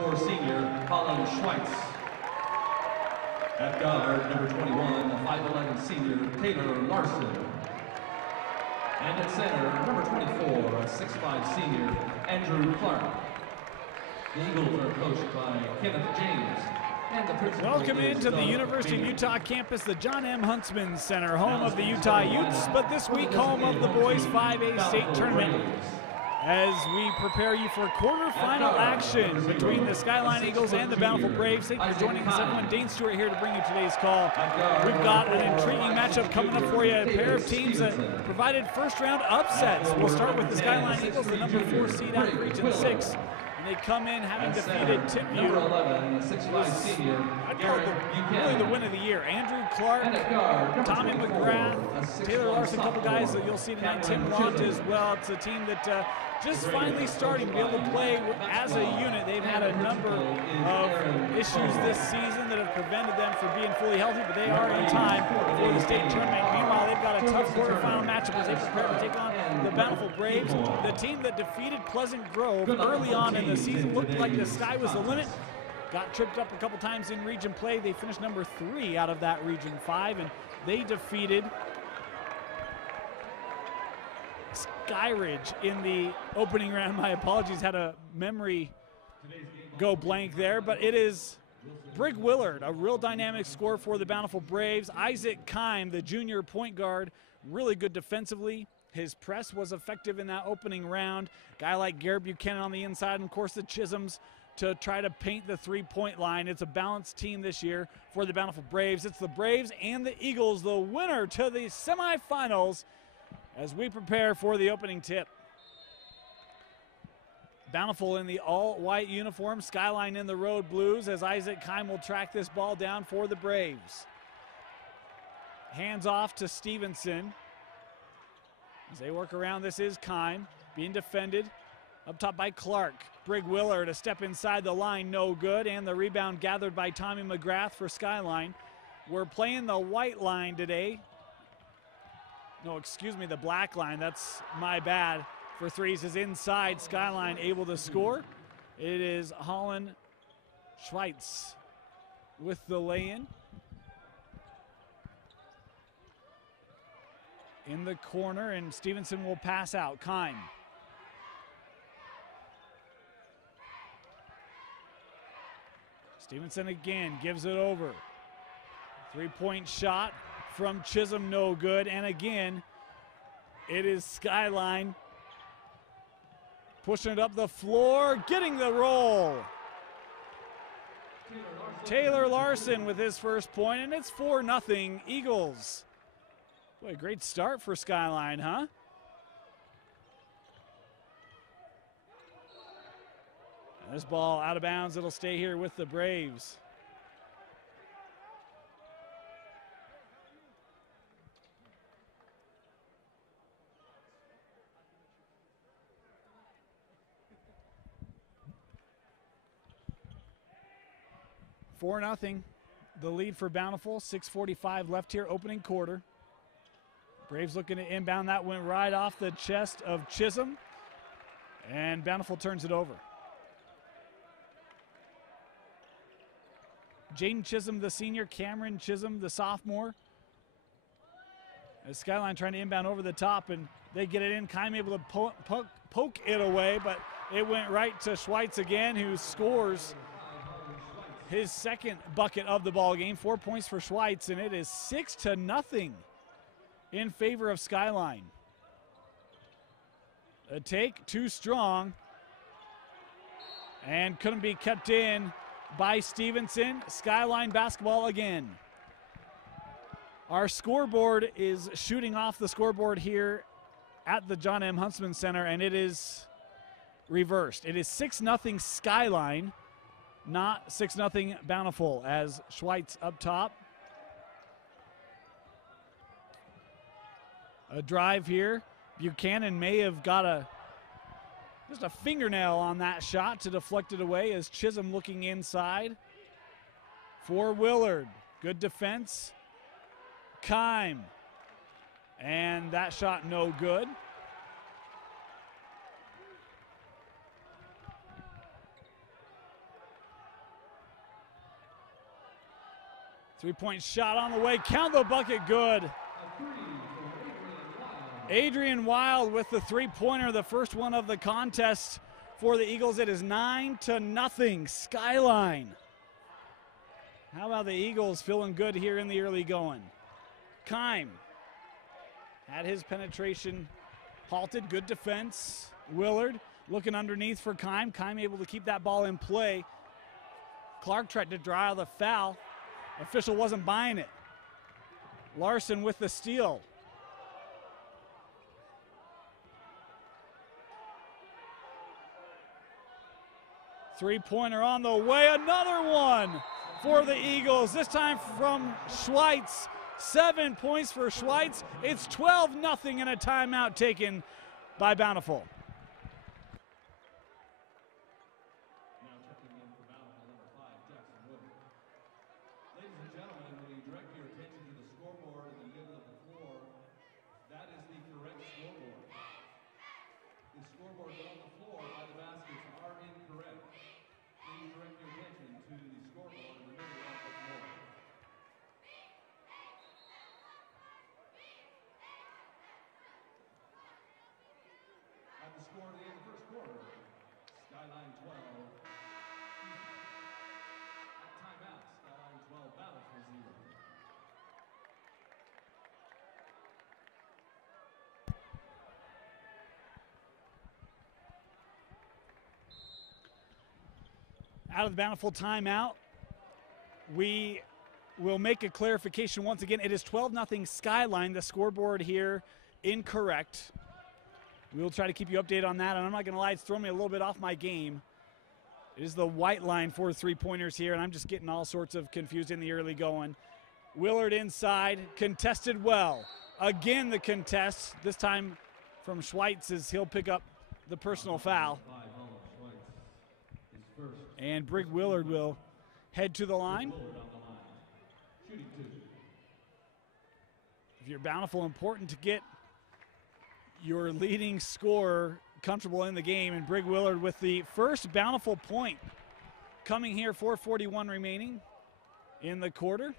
for senior Colin Schweitz. At guard, number 21, 5'11" senior Taylor Larson. And at center, number 24, 6'5" senior Andrew Clark. The Eagles are coached by Kenneth James. And the principal Welcome into the University of Utah campus, the John M. Huntsman Center, home of the Utah Utes, but this week home of the boys 5A state tournament, as we prepare you for quarterfinal action between the Skyline Eagles and the Bountiful Braves. Thank you for joining us, everyone. Dane Stewart here to bring you today's call. We've got an intriguing matchup coming up for you. A pair of teams that provided first-round upsets. We'll start with the Skyline Eagles, the number 4 seed out of Region 6. And they come in having defeated Tippview. I'd call it really the win of the year. Andrew Clark, Tommy McGrath, Taylor Larson, a couple guys that you'll see tonight. Tim Lont as well. It's a team that just finally starting to be able to play as a unit. They've had a number of issues this season that have prevented them from being fully healthy, but they are in time for the state tournament. Meanwhile, they've got a tough quarterfinal matchup as they prepare to take on the Bountiful Braves, the team that defeated Pleasant Grove early on in the season. Looked like the sky was the limit. Got tripped up a couple times in region play. They finished number 3 out of that region 5, and they defeated Skyridge in the opening round. My apologies, had a memory go blank there, but it is Brig Willard, a real dynamic scorer for the Bountiful Braves. Isaac Kime, the junior point guard, really good defensively. His press was effective in that opening round. Guy like Garrett Buchanan on the inside, and of course the Chisholms to try to paint the three-point line. It's a balanced team this year for the Bountiful Braves. It's the Braves and the Eagles, the winner to the semifinals, as we prepare for the opening tip. Bountiful in the all-white uniform, Skyline in the road blues, as Isaac Kime will track this ball down for the Braves. Hands off to Stevenson. As they work around, this is Kime being defended up top by Clark. Brig Willard, a step inside the line, no good, and the rebound gathered by Tommy McGrath for Skyline. We're playing the white line today. No, excuse me, the black line. That's my bad. For threes is inside. Skyline able to score. It is Holland Schweitz with the lay-in. In the corner, and Stevenson will pass out. Kime. Stevenson again gives it over. Three-point shot from Chisholm, no good. And again, it is Skyline pushing it up the floor, getting the roll. Taylor Larson with his first point, and it's 4-0 Eagles. Boy, great start for Skyline, huh? And this ball out of bounds. It'll stay here with the Braves. Four 0. The lead for Bountiful. 6:45 left here, opening quarter. Braves looking to inbound. That went right off the chest of Chisholm, and Bountiful turns it over. Jaden Chisholm, the senior, Cameron Chisholm, the sophomore. As Skyline trying to inbound over the top, and they get it in. Kime able to poke it away, but it went right to Schweitz again, who scores his second bucket of the ball game. 4 points for Schweitz, and it is 6-0 in favor of Skyline. A take too strong, and couldn't be kept in by Stevenson. Skyline basketball again. Our scoreboard is shooting off the scoreboard here at the John M. Huntsman Center, and it is reversed. It is 6-0 Skyline, not 6-0 Bountiful, as Schweitz up top. A drive here. Buchanan may have got just a fingernail on that shot to deflect it away, as Chisholm looking inside for Willard. Good defense. Kime. And that shot no good. Three-point shot on the way. Count the bucket, good. Adrian Wild with the three-pointer, the first one of the contest for the Eagles. It is 9-0, Skyline. How about the Eagles feeling good here in the early going? Keim had his penetration halted, good defense. Willard looking underneath for Keim. Keim able to keep that ball in play. Clark tried to draw the foul. Official wasn't buying it. Larson with the steal. Three-pointer on the way, another one for the Eagles, this time from Schweitz. 7 points for Schweitz. It's 12-0 and a timeout taken by Bountiful. Score at the end of the first quarter, Skyline 12. At timeout, Skyline 12, Bountiful 0. Out of the Bountiful timeout, we will make a clarification once again. It is 12-0 Skyline. The scoreboard here incorrect. We will try to keep you updated on that, and I'm not going to lie, it's thrown me a little bit off my game. It is the white line for three-pointers here, and I'm just getting all sorts of confused in the early going. Willard inside, contested well. Again the contest, this time from Schweitz as he'll pick up the personal foul. And Brig Willard will head to the line. If you're Bountiful, important to get your leading scorer comfortable in the game, and Brig Willard with the first Bountiful point coming here, 4:41 remaining in the quarter.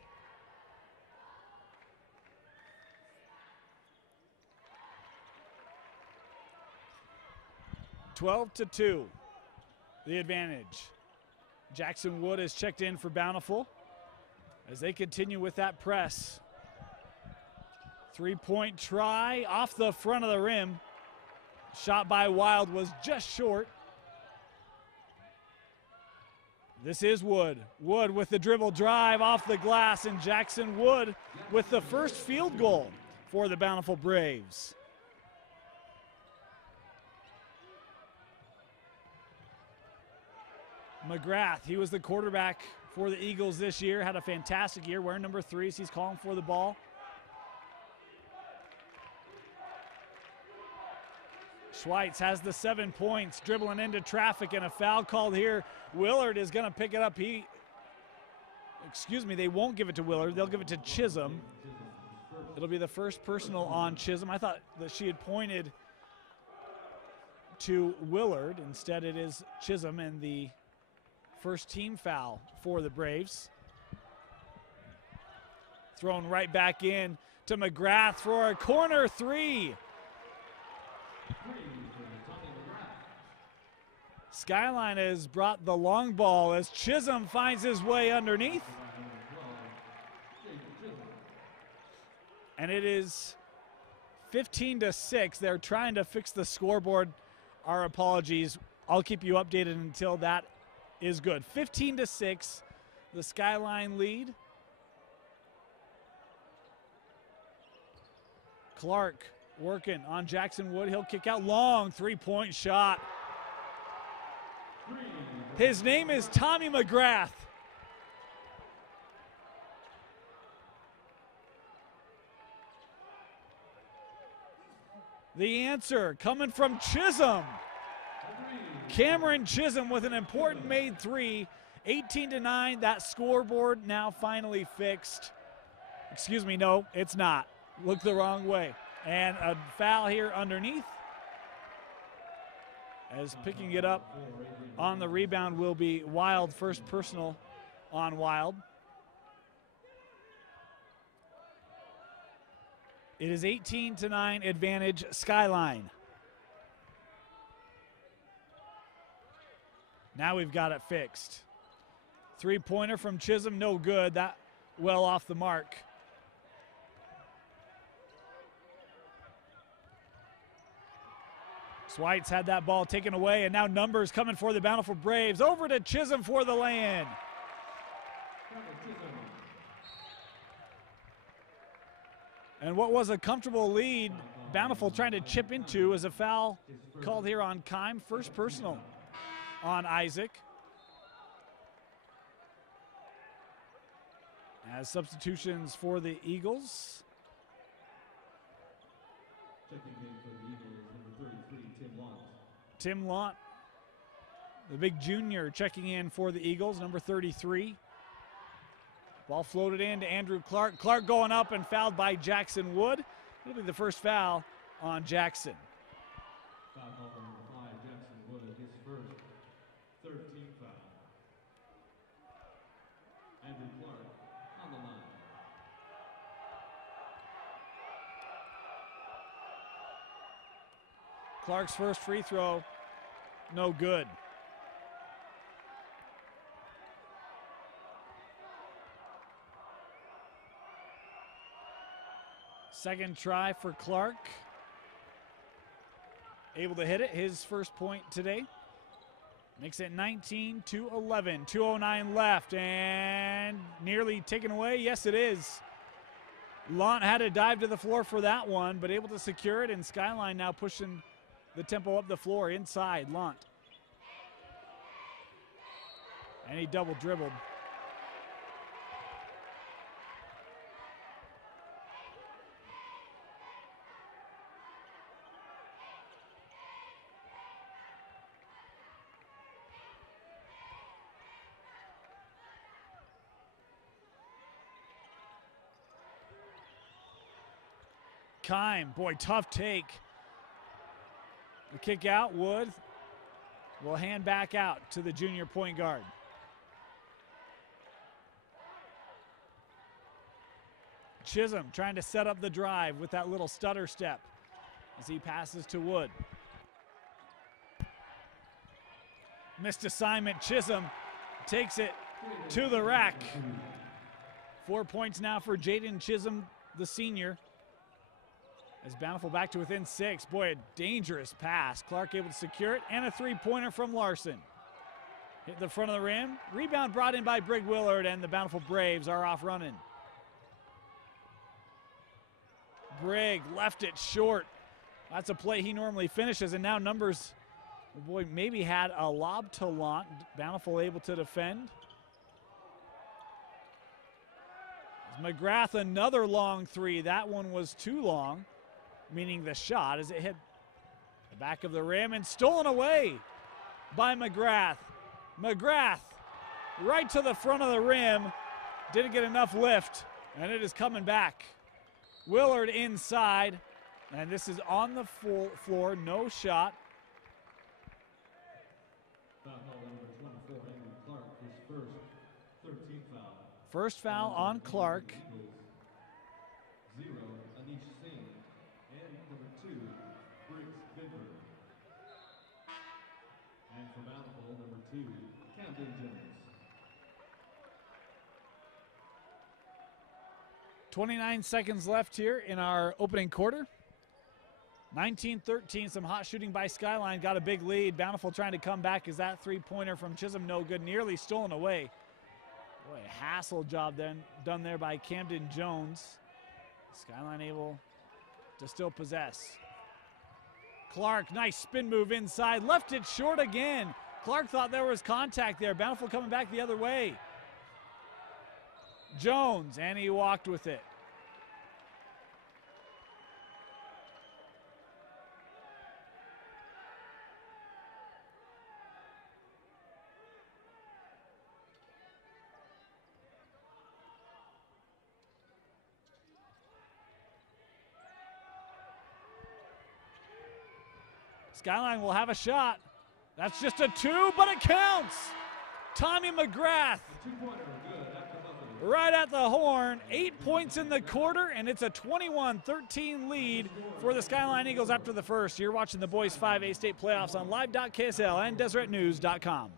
(12-2), the advantage. Jackson Wood has checked in for Bountiful as they continue with that press. Three-point try off the front of the rim. Shot by Wild was just short. This is Wood. Wood with the dribble drive off the glass, and Jackson Wood with the first field goal for the Bountiful Braves. McGrath, he was the quarterback for the Eagles this year, had a fantastic year wearing number 3, so he's calling for the ball. Schweitz has the 7 points, dribbling into traffic, and a foul called here. Willard is going to pick it up. They won't give it to Willard. They'll give it to Chisholm. It'll be the first personal on Chisholm. I thought that she had pointed to Willard. Instead, it is Chisholm, and the first team foul for the Braves. Thrown right back in to McGrath for a corner three. Skyline has brought the long ball as Chisholm finds his way underneath. And it is 15-6. They're trying to fix the scoreboard. Our apologies. I'll keep you updated until that is good. 15-6, the Skyline lead. Clark working on Jackson Wood. He'll kick out long, three-point shot. His name is Tommy McGrath. The answer coming from Chisholm. Cameron Chisholm with an important made three. 18-9, that scoreboard now finally fixed. Excuse me, no, it's not. Look the wrong way. And a foul here underneath. As picking it up on the rebound will be Wild, first personal on Wild. It is 18-9 advantage Skyline. Now we've got it fixed. Three-pointer from Chisholm, no good. That well off the mark. Swites had that ball taken away, and now numbers coming for the Bountiful Braves. Over to Chisholm for the lay-in. And what was a comfortable lead, Bountiful trying to chip into, as a foul called here on Keim. First personal on Isaac. As substitutions for the Eagles. Checking in for the Eagles, number 33, Tim Lott. Tim Lott, the big junior, checking in for the Eagles, number 33. Ball floated in to Andrew Clark. Clark going up and fouled by Jackson Wood. It'll be the first foul on Jackson. Foul call on number 5, Jackson Wood, his first 13th foul. Andrew Clark on the line. Clark's first free throw, no good. Second try for Clark. Able to hit it, his first point today. Makes it 19-11, 2:09 left, and nearly taken away. Yes, it is. Lont had to dive to the floor for that one, but able to secure it, and Skyline now pushing the tempo up the floor inside. Lont. And he double dribbled. Keim, boy, tough take. The kick out, Wood will hand back out to the junior point guard. Chisholm trying to set up the drive with that little stutter step as he passes to Wood. Missed assignment, Chisholm takes it to the rack. 4 points now for Jaden Chisholm, the senior. As Bountiful back to within 6. Boy, a dangerous pass. Clark able to secure it, and a three-pointer from Larson. Hit the front of the rim. Rebound brought in by Brig Willard, and the Bountiful Braves are off running. Brig left it short. That's a play he normally finishes, and now numbers, boy, maybe had a lob to Lont. Bountiful able to defend. McGrath, another long three. That one was too long, meaning the shot as it hit the back of the rim and stolen away by McGrath. McGrath right to the front of the rim. Didn't get enough lift, and it is coming back. Willard inside, and this is on the floor, no shot. Foul call number 24, Andrew Clark, his first 13th foul. First foul on Clark. 0, Anish Singh, and number 2, Briggs Bidford. And for Bountiful, number 2, Camden Jones. 29 seconds left here in our opening quarter. 19-13, some hot shooting by Skyline, got a big lead. Bountiful trying to come back as that three-pointer from Chisholm, no good, nearly stolen away. Boy, a hassle job then done there by Camden Jones. Skyline able to still possess. Clark, nice spin move inside, left it short again. Clark thought there was contact there. Bountiful coming back the other way. Jones, and he walked with it. Skyline will have a shot. That's just a two, but it counts. Tommy McGrath. The two-pointer good after buzzer. right at the horn. 8 points in the quarter, and it's a 21-13 lead for the Skyline Eagles after the first. You're watching the boys 5A state playoffs on live.ksl and deseretnews.com.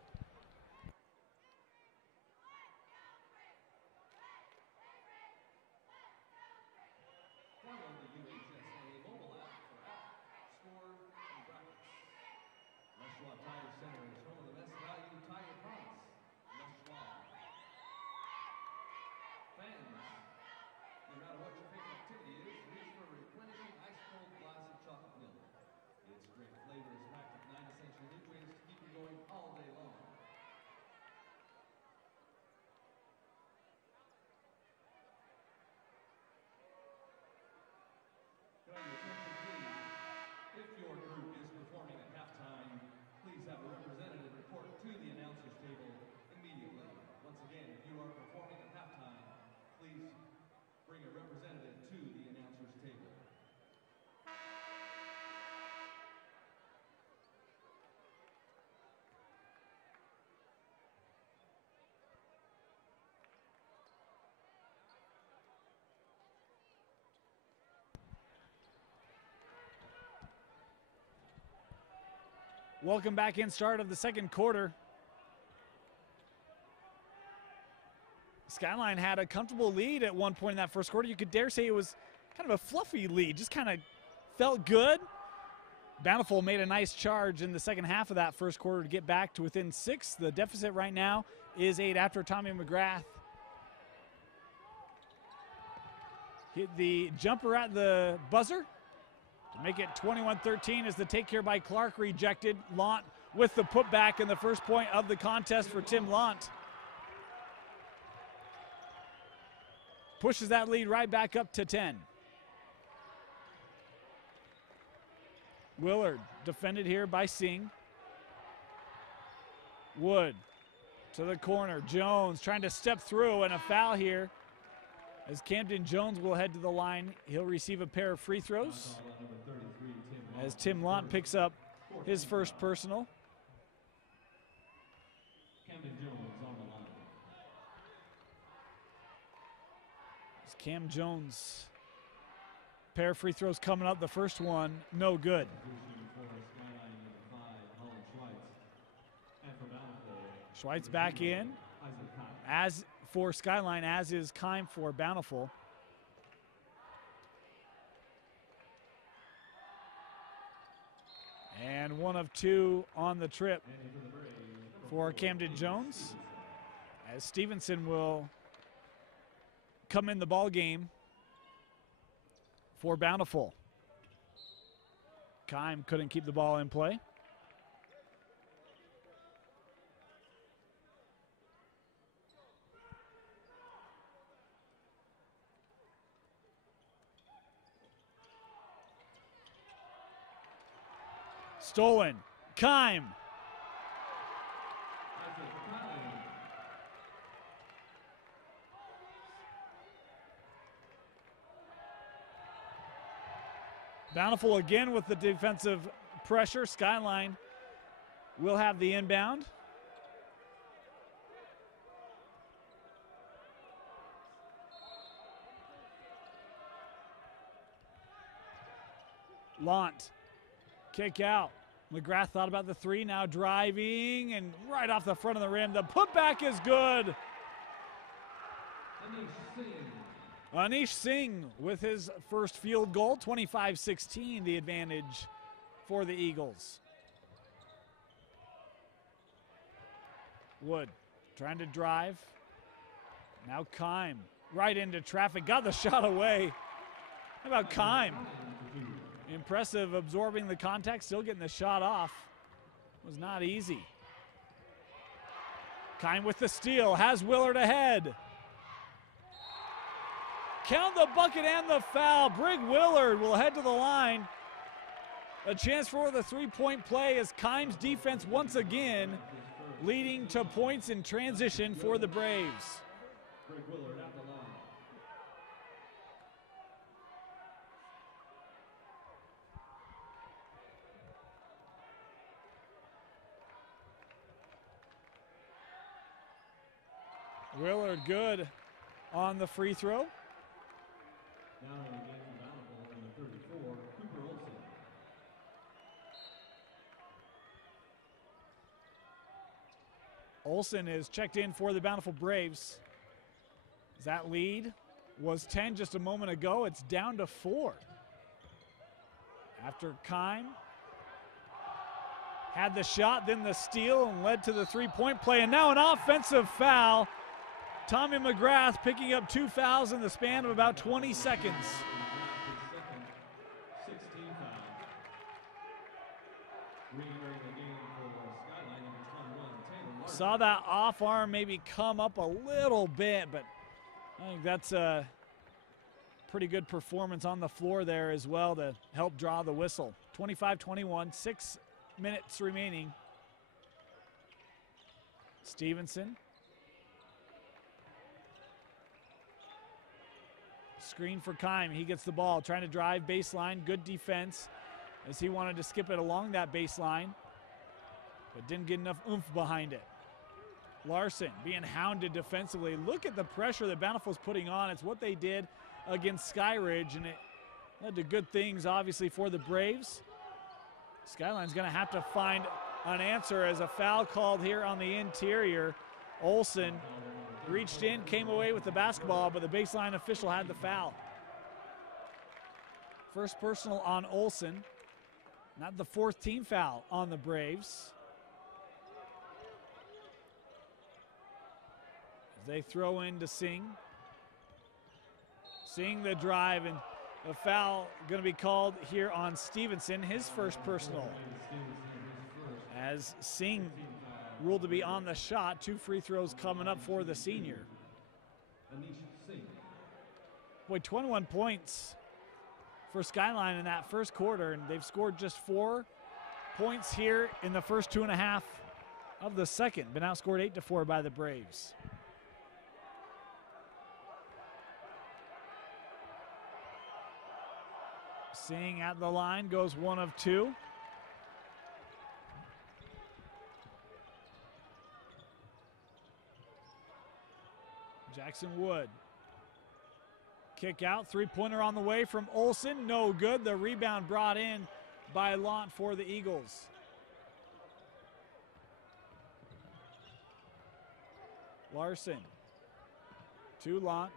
Welcome back in, start of the second quarter. Skyline had a comfortable lead at one point in that first quarter. You could dare say it was kind of a fluffy lead, just kind of felt good. Bountiful made a nice charge in the second half of that first quarter to get back to within 6. The deficit right now is 8 after Tommy McGrath hit the jumper at the buzzer to make it 21-13 as the take here by Clark rejected. Lant with the putback in the first point of the contest for Tim Lant. Pushes that lead right back up to 10. Willard defended here by Singh. Wood to the corner. Jones trying to step through, and a foul here as Camden Jones will head to the line. He'll receive a pair of free throws as Tim Lant picks up his first personal. Camden Jones on the line. As Cam Jones, pair of free throws coming up. The first one, no good. Schweitz back in as for Skyline, as is Kime for Bountiful. And one of 2 on the trip for Camden Jones, as Stevenson will come in the ball game for Bountiful. Kime couldn't keep the ball in play. Stolen. Kime. Bountiful again with the defensive pressure. Skyline will have the inbound. Lant. Kick out. McGrath thought about the 3, now driving and right off the front of the rim. The putback is good. Anish Singh with his first field goal, 25-16, the advantage for the Eagles. Wood trying to drive. Now Kime right into traffic, got the shot away. How about Kime? Impressive absorbing the contact, still getting the shot off. Was not easy. Kime with the steal, has Willard ahead. Count the bucket and the foul. Brig Willard will head to the line. A chance for the three-point play as Kime's defense once again leading to points in transition for the Braves. Brig Willard at the line. Willard good on the free throw. Now again for Bountiful, number 34, Cooper Olsen. Olsen is checked in for the Bountiful Braves. That lead was 10 just a moment ago. It's down to 4. After Kime had the shot, then the steal, and led to the three-point play. And now an offensive foul. Tommy McGrath picking up 2 fouls in the span of about 20 seconds. 16 foul. Re-entering the game for Skyline, number 21, Taylor Larson. Saw that off arm maybe come up a little bit, but I think that's a pretty good performance on the floor there as well to help draw the whistle. 25-21, 6 minutes remaining. Stevenson. Screen for Kime. He gets the ball, trying to drive baseline. Good defense as he wanted to skip it along that baseline, but didn't get enough oomph behind it. Larson being hounded defensively. Look at the pressure that Bountiful's putting on. It's what they did against Skyridge, and it led to good things, obviously, for the Braves. Skyline's going to have to find an answer as a foul called here on the interior. Olsen reached in, came away with the basketball, but the baseline official had the foul. First personal on Olsen. Not the 4th team foul on the Braves. As they throw in to Singh. Singh the drive, and a foul going to be called here on Stevenson, his first personal. As Singh ruled to be on the shot. 2 free throws coming up for the senior. Boy, 21 points for Skyline in that first quarter, and they've scored just 4 points here in the first 2.5 of the second. Been outscored 8-4 by the Braves. Singh at the line, goes 1 of 2. Jackson Wood. Kick out, 3-pointer on the way from Olsen, no good. The rebound brought in by Lant for the Eagles. Larson to Lant.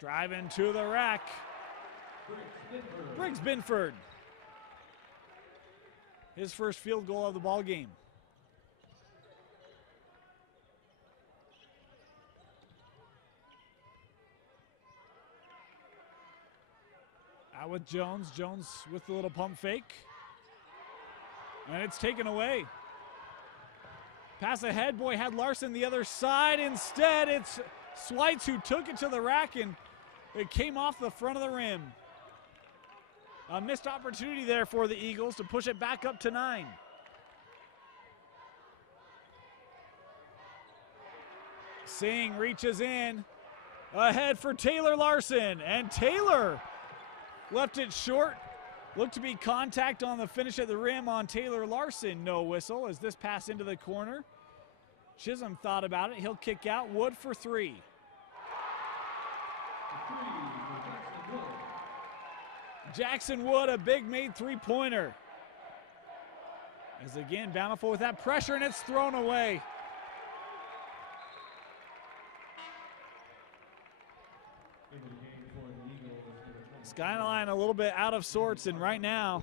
Driving to the rack. Briggs Binford. His first field goal of the ball game. Out with Jones. Jones with the little pump fake. And it's taken away. Pass ahead. Boy, had Larson the other side. Instead, it's Swites who took it to the rack, and it came off the front of the rim. A missed opportunity there for the Eagles to push it back up to 9. Singh reaches in. Ahead for Taylor Larson, and Taylor left it short. Looked to be contact on the finish at the rim on Taylor Larson. No whistle as this pass into the corner. Chisholm thought about it. He'll kick out. Wood for 3. Jackson Wood, a big made 3-pointer. As again, Bountiful with that pressure, and it's thrown away. Skyline a little bit out of sorts, and right now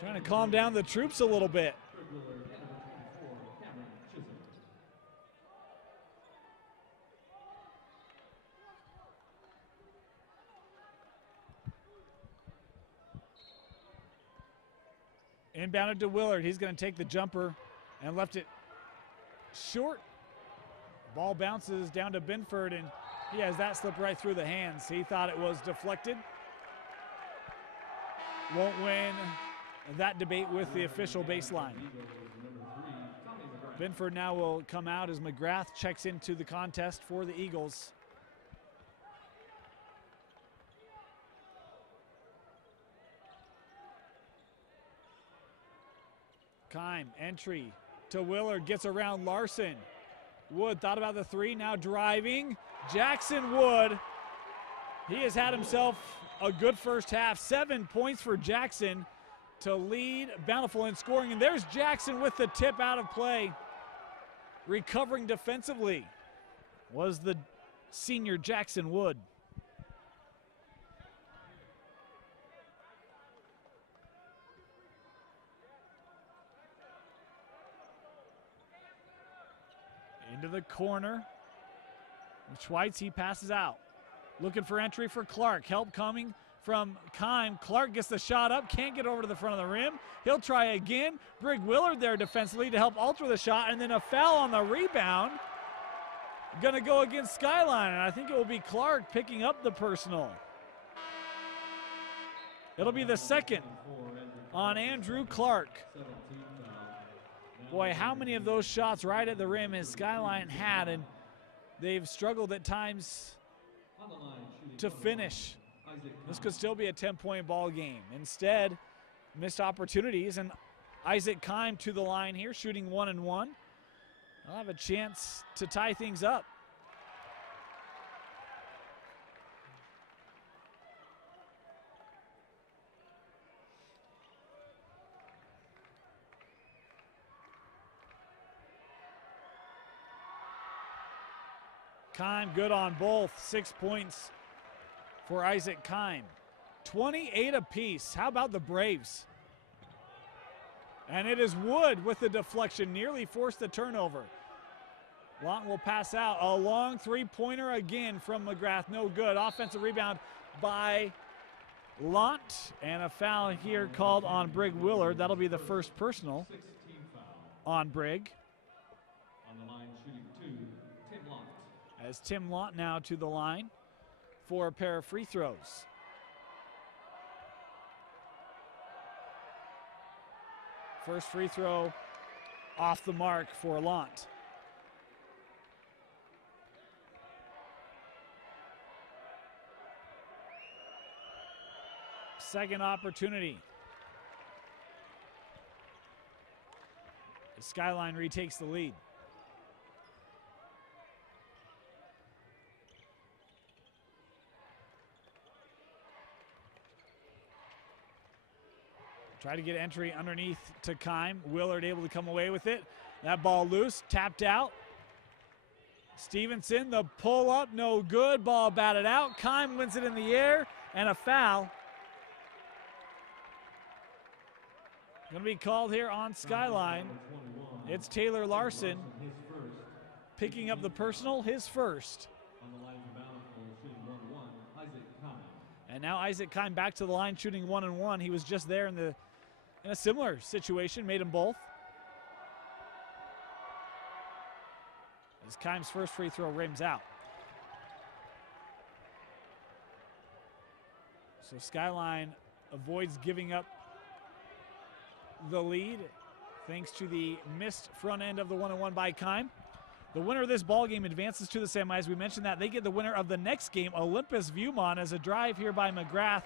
trying to calm down the troops a little bit. Inbounded to Willard. He's going to take the jumper and left it short. Ball bounces down to Binford, and he has that slip right through the hands. He thought it was deflected. Won't win that debate with the official baseline. Binford now will come out as McGrath checks into the contest for the Eagles. Kime, entry to Willard, gets around Larson. Wood thought about the three, now driving. Jackson Wood, he has had himself a good first half. 7 points for Jackson to lead Bountiful in scoring. And there's Jackson with the tip out of play. Recovering defensively was the senior Jackson Wood. Into the corner. Schweitz, he passes out. Looking for entry for Clark. Help coming from Kime. Clark gets the shot up, can't get over to the front of the rim. He'll try again. Brig Willard there defensively to help alter the shot, and then a foul on the rebound. Gonna go against Skyline, and I think it will be Clark picking up the personal. It'll be the second on Andrew Clark. Boy, how many of those shots right at the rim has Skyline had, and they've struggled at times to finish. This could still be a 10-point ball game. Instead, missed opportunities, and Isaac Kime to the line here, shooting 1 and 1. They'll have a chance to tie things up. Kime good on both. 6 points for Isaac Kime. 28 apiece. How about the Braves? And it is Wood with the deflection, nearly forced the turnover. Lawton will pass out. A long three-pointer again from McGrath. No good. Offensive rebound by Lant. And a foul here called on Brig Willard. That'll be the first personal on Brig. On the line shooting 2, Tim Lant. As Tim Lant now to the line for a pair of free throws. First free throw off the mark for Lant. Second opportunity. The Skyline retakes the lead. Try to get entry underneath to Kime. Willard able to come away with it. That ball loose, tapped out. Stevenson, the pull up, no good. Ball batted out. Kime wins it in the air, and a foul. Going to be called here on Skyline. It's Taylor Larson picking up the personal, his first. And now Isaac Kime back to the line shooting 1 and 1. He was just there in a similar situation, made them both. As Kime's first free throw rims out. So Skyline avoids giving up the lead thanks to the missed front end of the 1-and-1 by Kime. The winner of this ball game advances to the semis. We mentioned that they get the winner of the next game, Olympus Viewmont, as a drive here by McGrath,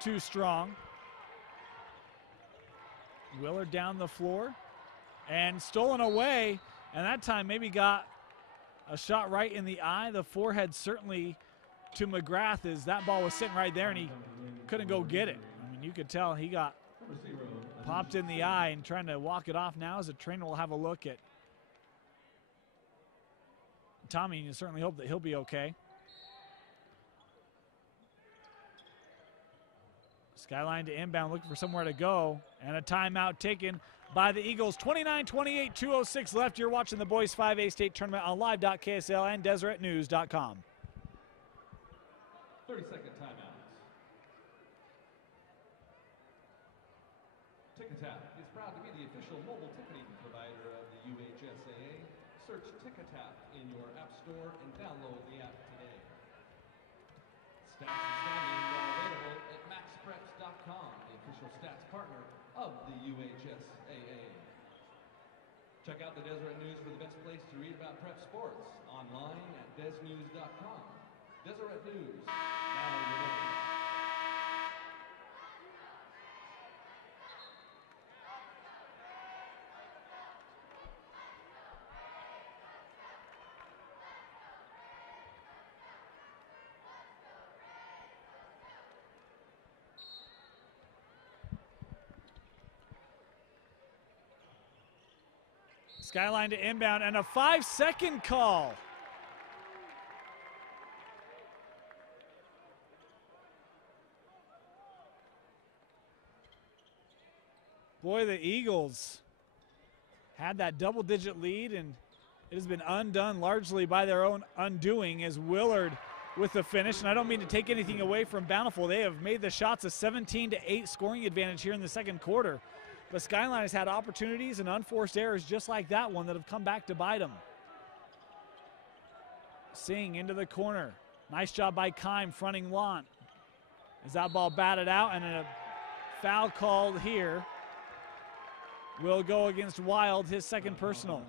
too strong. Willard down the floor and stolen away, and that time maybe got a shot right in the eye. The forehead certainly to McGrath as that ball was sitting right there and he couldn't go get it. I mean, you could tell he got popped in the eye and trying to walk it off now as the trainer will have a look at Tommy. You certainly hope that he'll be okay. Skyline to inbound, looking for somewhere to go, and a timeout taken by the Eagles. 29-28, 2:06 left. You're watching the Boys 5A State Tournament on live.ksl and DeseretNews.com. 30-second timeout. TicketTap is proud to be the official mobile ticketing provider of the UHSAA. Search TicketTap in your app store and download the app today. Stats and standings are available at maxpreps.com, the official stats partner of the UHSAA. Check out the Deseret News for the best place to read about prep sports online at desnews.com. Deseret News, now you're ready. Skyline to inbound and a 5-second call. Boy, the Eagles had that double-digit lead, and it has been undone largely by their own undoing as Willard with the finish. And I don't mean to take anything away from Bountiful. They have made the shots a 17-8 scoring advantage here in the second quarter. But Skyline has had opportunities and unforced errors just like that one that have come back to bite them. Singh into the corner. Nice job by Kime fronting Lant. As that ball batted out, and a foul called here will go against Wild, his second personal.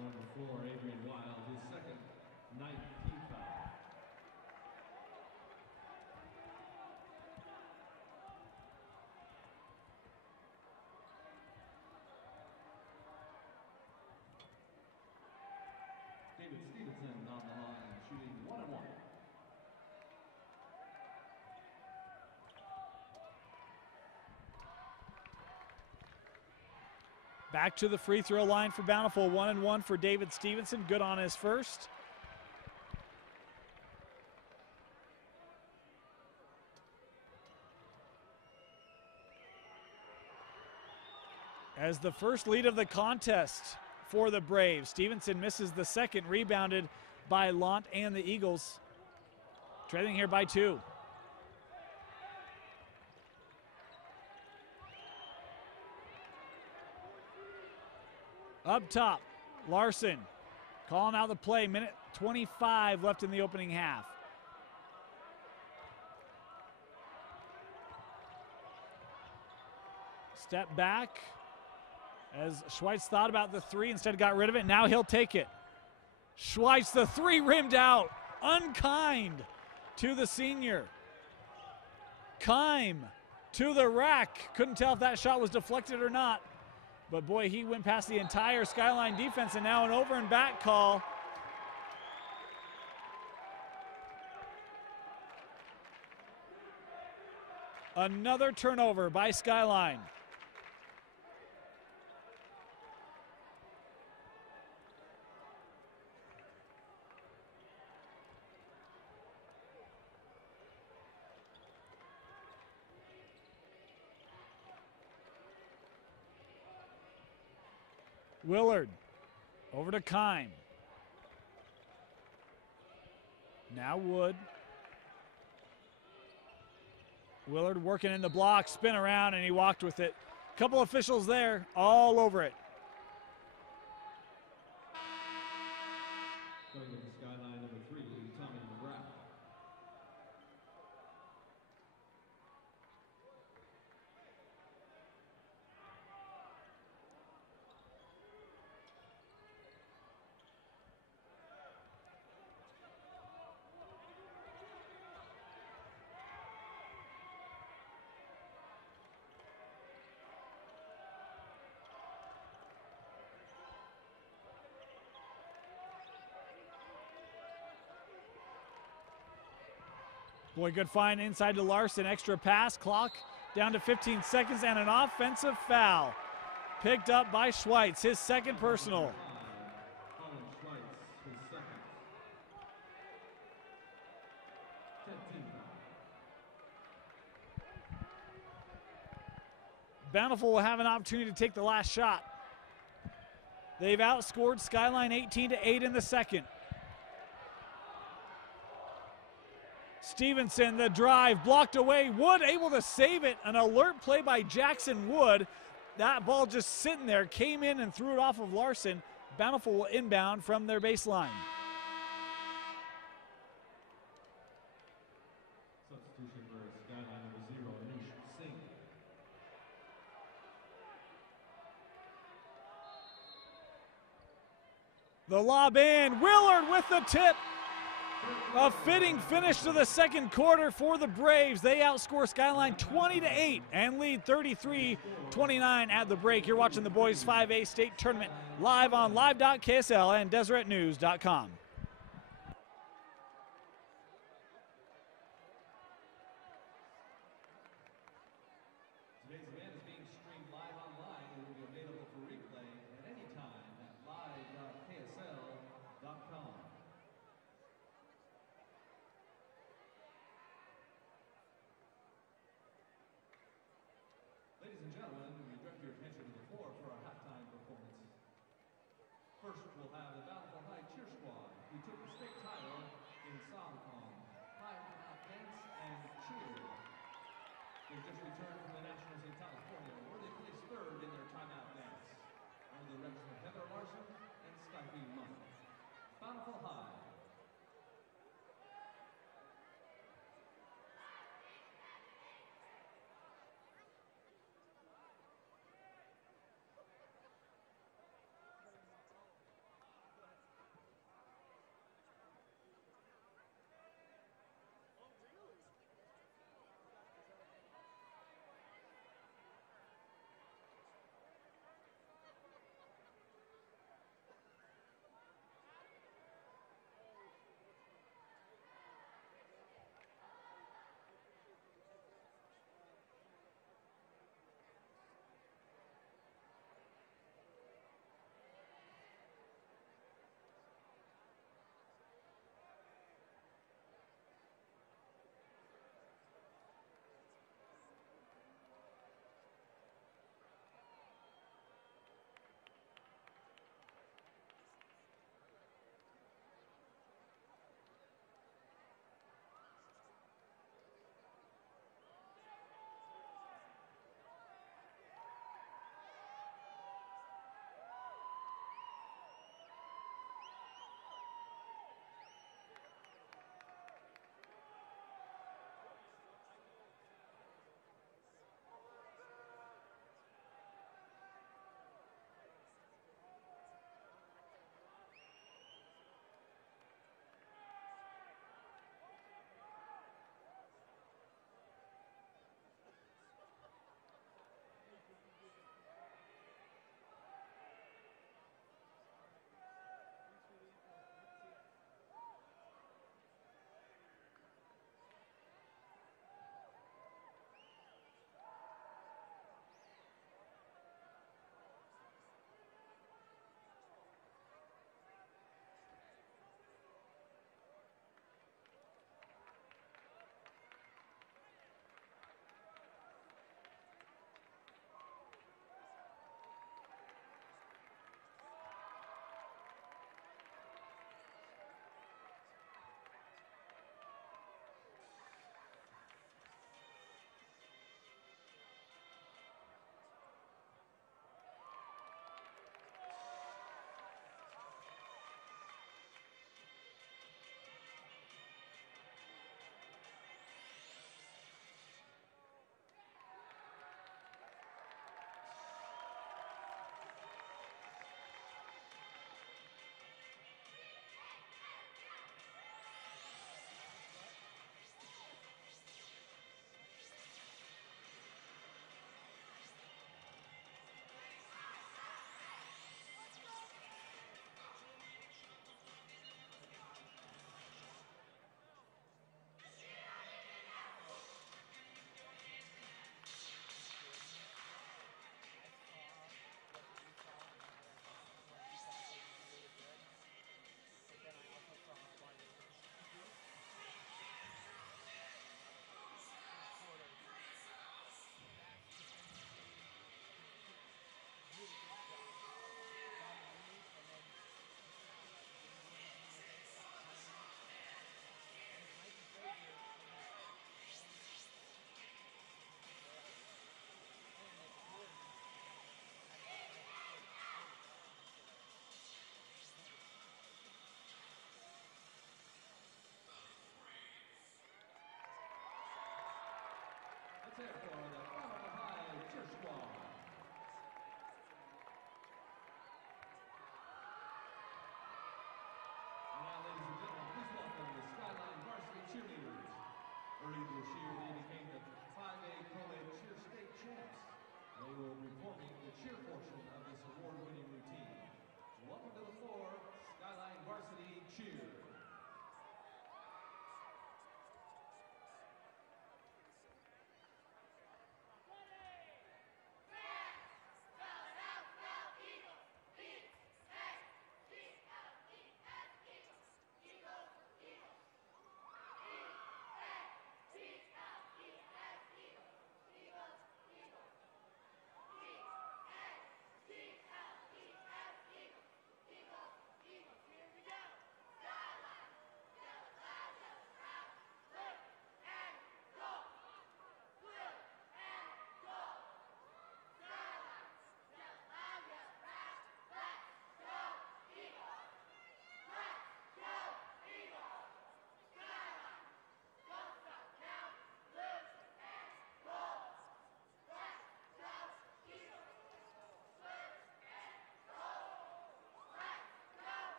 Back to the free throw line for Bountiful. 1-1 for David Stevenson. Good on his first. As the first lead of the contest for the Braves. Stevenson misses the second, rebounded by Lant and the Eagles. Trailing here by 2. Up top, Larson calling out the play. Minute 25 left in the opening half. Step back as Schweitz thought about the three, instead got rid of it. Now he'll take it. Schweitz, the three rimmed out. Unkind to the senior. Kime to the rack. Couldn't tell if that shot was deflected or not. But boy, he went past the entire Skyline defense, and now an over and back call. Another turnover by Skyline. Willard over to Kime. Now Wood. Willard working in the block, spin around, and he walked with it. Couple officials there, all over it. Skyline number 3, Tommy McGrath. Boy, good find inside to Larson. Extra pass, clock down to 15 seconds, and an offensive foul. Picked up by Schweitz, his second personal. Bountiful will have an opportunity to take the last shot. They've outscored Skyline 18-8 in the second. Stevenson, the drive, blocked away. Wood able to save it. An alert play by Jackson Wood. That ball just sitting there, came in and threw it off of Larson. Bountiful will inbound from their baseline. Substitution for Skyline number 0, Singh. The lob in. Willard with the tip. A fitting finish to the second quarter for the Braves. They outscore Skyline 20-8 and lead 33-29 at the break. You're watching the boys 5A state tournament live on live.ksl and DeseretNews.com. Today's event is being streamed live online and will be available for replay at any time at live.ksl.com.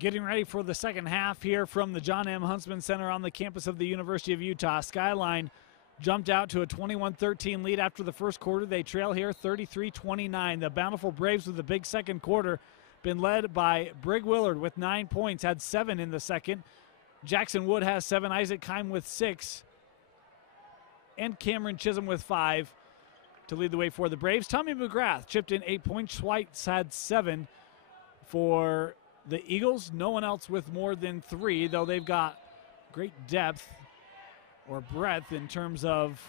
Getting ready for the second half here from the John M. Huntsman Center on the campus of the University of Utah. Skyline jumped out to a 21-13 lead after the first quarter. They trail here 33-29. The Bountiful Braves with the big second quarter been led by Brig Willard with 9 points, had 7 in the second. Jackson Wood has 7, Isaac Keim with 6, and Cameron Chisholm with 5 to lead the way for the Braves. Tommy McGrath chipped in 8 points. Schweitz had 7 for the Eagles. No one else with more than 3, though they've got great depth or breadth in terms of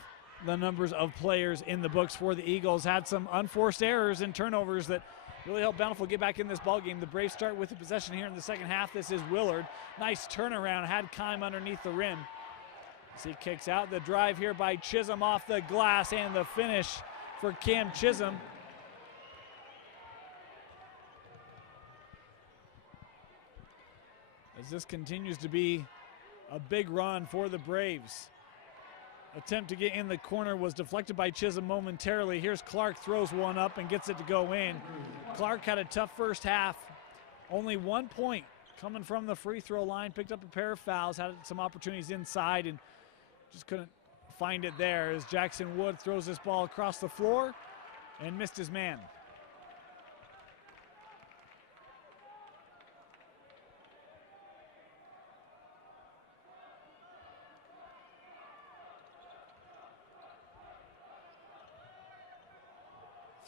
the numbers of players in the books for the Eagles. Had some unforced errors and turnovers that really helped Bountiful get back in this ballgame. The Braves start with the possession here in the second half. This is Willard. Nice turnaround. Had Keim underneath the rim. As he kicks out, the drive here by Chisholm off the glass, and the finish for Cam Chisholm. As this continues to be a big run for the Braves. Attempt to get in the corner was deflected by Chisholm momentarily. Here's Clark, throws one up and gets it to go in. Clark had a tough first half. Only 1 point coming from the free throw line. Picked up a pair of fouls, had some opportunities inside and just couldn't find it there as Jackson Wood throws this ball across the floor and missed his man.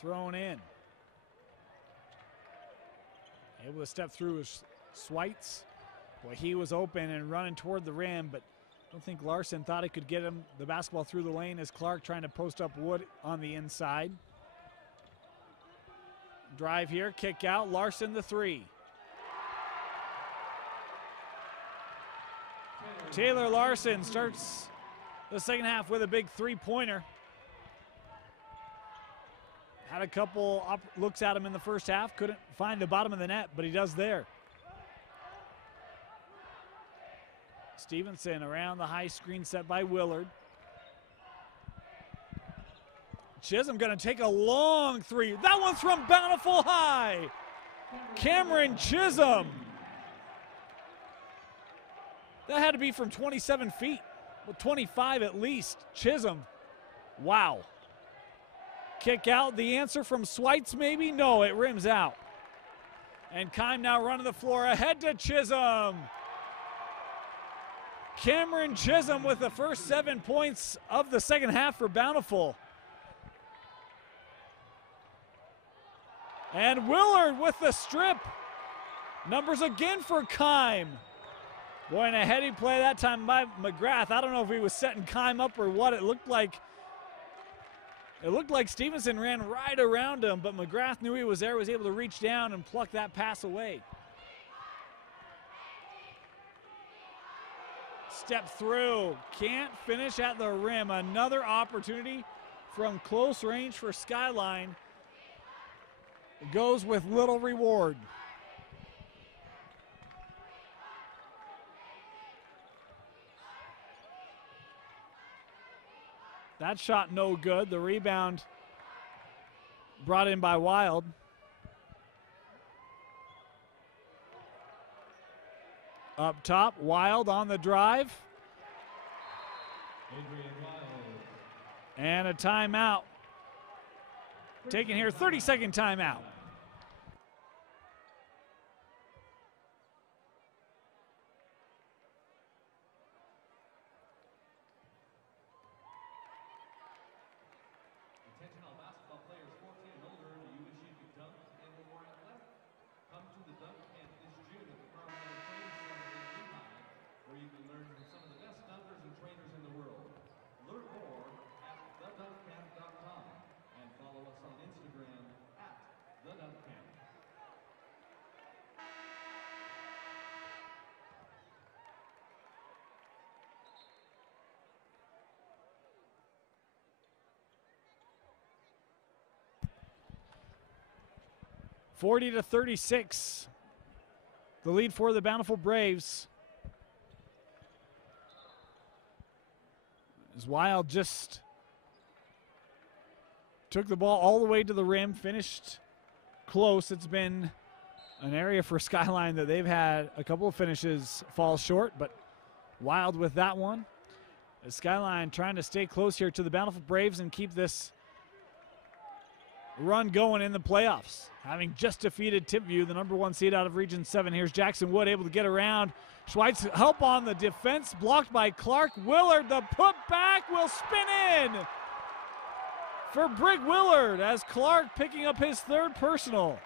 Thrown in. Able to step through his Schweitz. Boy, he was open and running toward the rim, but I don't think Larson thought he could get him the basketball through the lane as Clark trying to post up Wood on the inside. Drive here, kick out, Larson the 3. Taylor Larson starts the second half with a big 3-pointer. Had a couple looks at him in the first half. Couldn't find the bottom of the net, but he does there. Stevenson around the high screen set by Willard. Chisholm going to take a long 3. That one's from Bountiful High. Cameron Chisholm. That had to be from 27 feet. Well, 25 at least. Chisholm. Wow. Kick out, the answer from Schweitz maybe? No, it rims out. And Keim now running the floor ahead to Chisholm. Cameron Chisholm with the first 7 points of the second half for Bountiful. And Willard with the strip. Numbers again for Keim. Boy, and a heady play that time by McGrath. I don't know if he was setting Keim up or what. It looked like Stevenson ran right around him, but McGrath knew he was there, was able to reach down and pluck that pass away. Step through, can't finish at the rim. Another opportunity from close range for Skyline. It goes with little reward. That shot no good. The rebound brought in by Wild. Up top, Wild on the drive. And a timeout. Taken here, 30-second timeout. (40-36), the lead for the Bountiful Braves. As Wild just took the ball all the way to the rim, finished close. It's been An area for Skyline that they've had a couple of finishes fall short, but Wild with that one. As Skyline trying to stay close here to the Bountiful Braves and keep this run going in the playoffs. Having just defeated Tipview, the #1 seed out of Region 7. Here's Jackson Wood able to get around. Schweitz help on the defense, blocked by Clark. Willard, the putback will spin in for Brig Willard as Clark picking up his 3rd personal.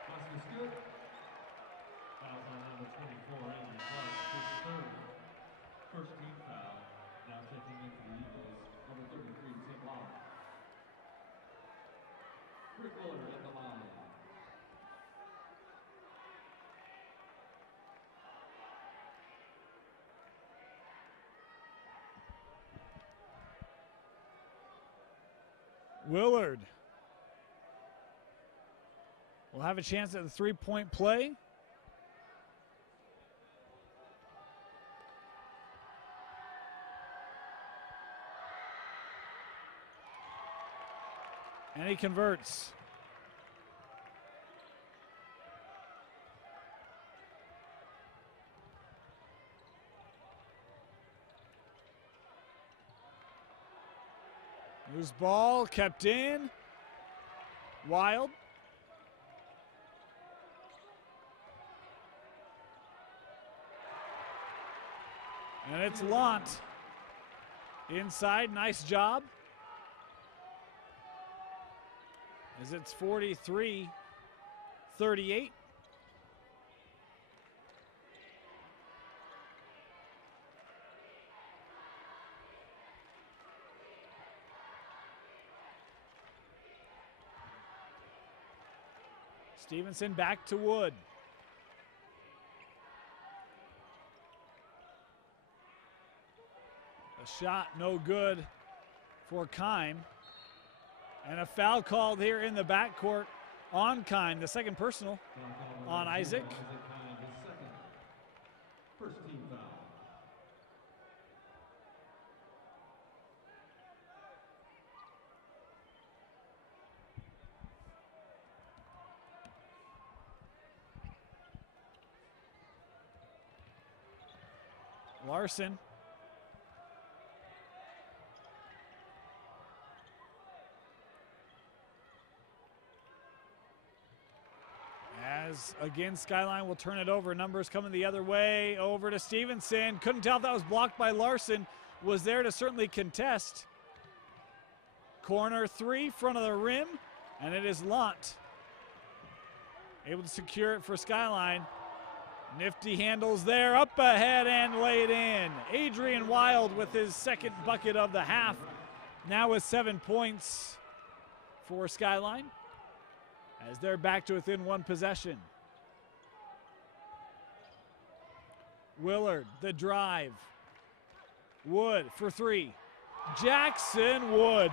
Willard will have a chance at the 3-point play. And he converts. Loose ball kept in. Wild. And it's Lant. Inside, nice job. As it's 43-38. Stevenson back to Wood. A shot no good for Kime. And a foul called here in the backcourt on Kime. The 2nd personal on Isaac. First team foul. Larson. As again, Skyline will turn it over. Numbers coming the other way. Over to Stevenson. Couldn't tell if that was blocked by Larson. Was there to certainly contest. Corner 3, front of the rim. And it is Lant. Able to secure it for Skyline. Nifty handles there, up ahead and laid in. Adrian Wild with his 2nd bucket of the half. Now with 7 points for Skyline, as they're back to within 1 possession. Willard, the drive. Wood for 3. Jackson Wood.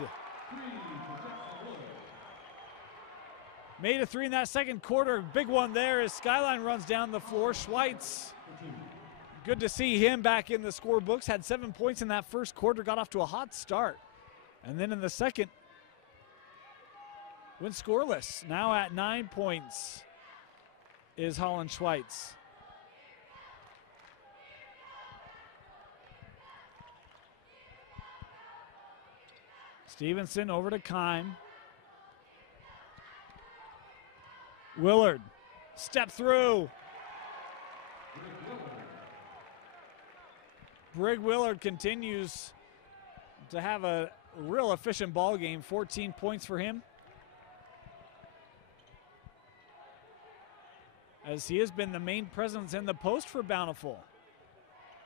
Made a 3 in that 2nd quarter. Big one there as Skyline runs down the floor. Schweitz, good to see him back in the scorebooks. Had 7 points in that 1st quarter. Got off to a hot start. And then in the 2nd, went scoreless. Now at 9 points is Holland Schweitz. Stevenson over to Kime. Willard, step through. Brig Willard continues to have a real efficient ball game. 14 points for him, as he has been the main presence in the post for Bountiful.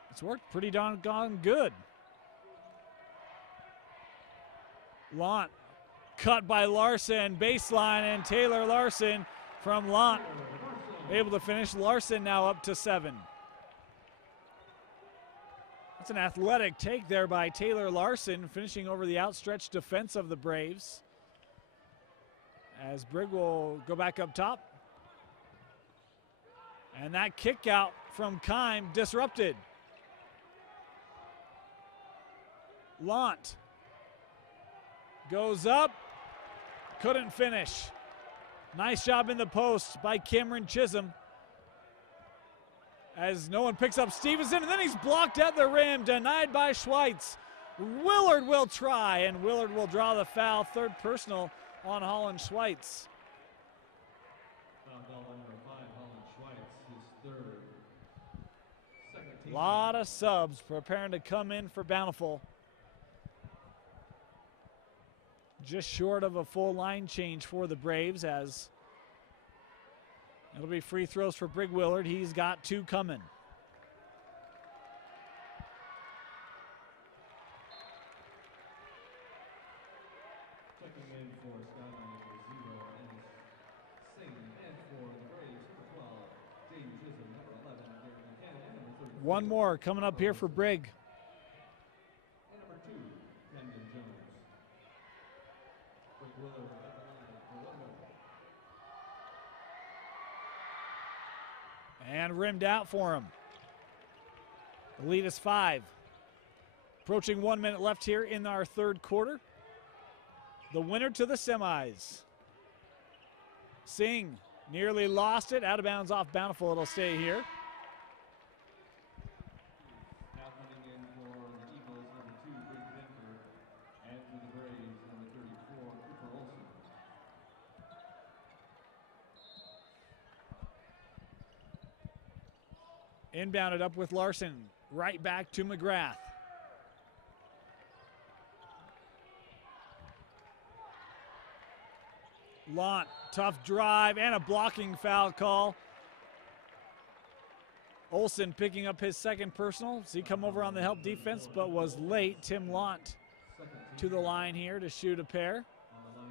It's worked pretty doggone good. Lant cut by Larson, baseline, and Taylor Larson from Lant able to finish. Larson now up to 7. That's an athletic take there by Taylor Larson, finishing over the outstretched defense of the Braves. As Brig will go back up top. And that kick out from Kime disrupted. Lant goes up, couldn't finish. Nice job in the post by Cameron Chisholm. as no one picks up Stevenson, and then he's blocked at the rim, denied by Schweitz. Willard will try, and Willard will draw the foul. Third personal on Holland Schweitz. Foul number 5, Holland Schweitz, his third. A lot of subs preparing to come in for Bountiful. Just short of a full line change for the Braves, as it'll be free throws for Brig Willard. He's got 2 coming. Checking in for Skyline number 0 and Singh, and for the Braves number 12, James Chisholm, number 11, Gary Buchanan, and number 34. One more coming up here for Brig. And number 2, Camden Jones. Brig Willard at the line for 1 more. And rimmed out for him. The lead is 5. Approaching 1 minute left here in our third quarter. The winner to the semis. Singh nearly lost it. Out of bounds off Bountiful. It'll stay here. Now coming in for the Eagles, number 2, Brig Benford, and for the Braves, number 34, Cooper Olsen. Inbounded up with Larson. Right back to McGrath. Lant, tough drive and a blocking foul call. Olsen picking up his second personal. So he come over on the help defense, but was late. Tim Lant to the line here to shoot a pair. On the line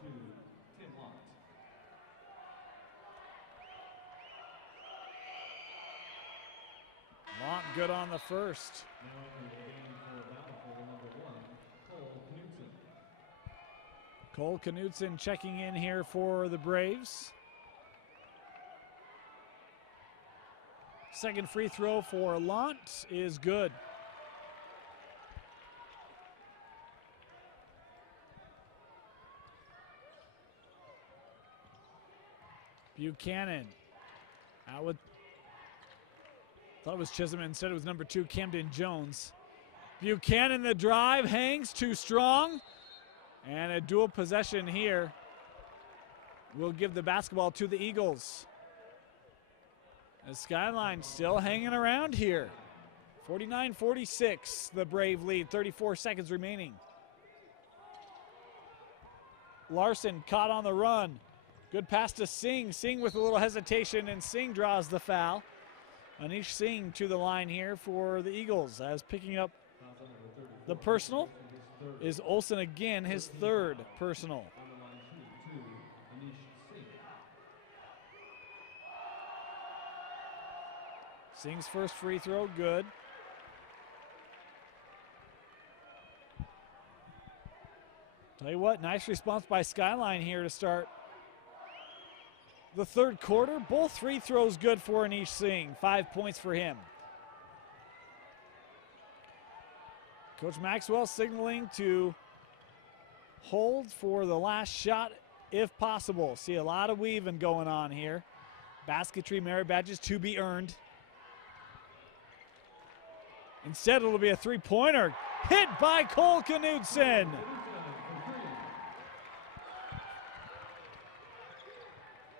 shooting 2, Tim Lant. Lant good on the first. Now entering the game for Bountiful, number 1, Cole Knudsen. Cole Knudsen checking in here for the Braves. Second free throw for Lant is good. Buchanan out with, thought it was Chisholm, instead it was number 2, Camden Jones. Buchanan the drive, hangs too strong. And a dual possession here will give the basketball to the Eagles. As Skyline still hanging around here. 49-46, the Brave lead, 34 seconds remaining. Larson caught on the run. Good pass to Singh. Singh with a little hesitation, and Singh draws the foul. Anish Singh to the line here for the Eagles, as picking up the personal is Olsen again, his third personal. Singh's first free throw, good. Tell you what, nice response by Skyline here to start the third quarter. Both free throws good for Anish Singh. 5 points for him. Coach Maxwell signaling to hold for the last shot if possible. See a lot of weaving going on here. Basketry merit badges to be earned. Instead, it'll be a three-pointer hit by Cole Knudsen.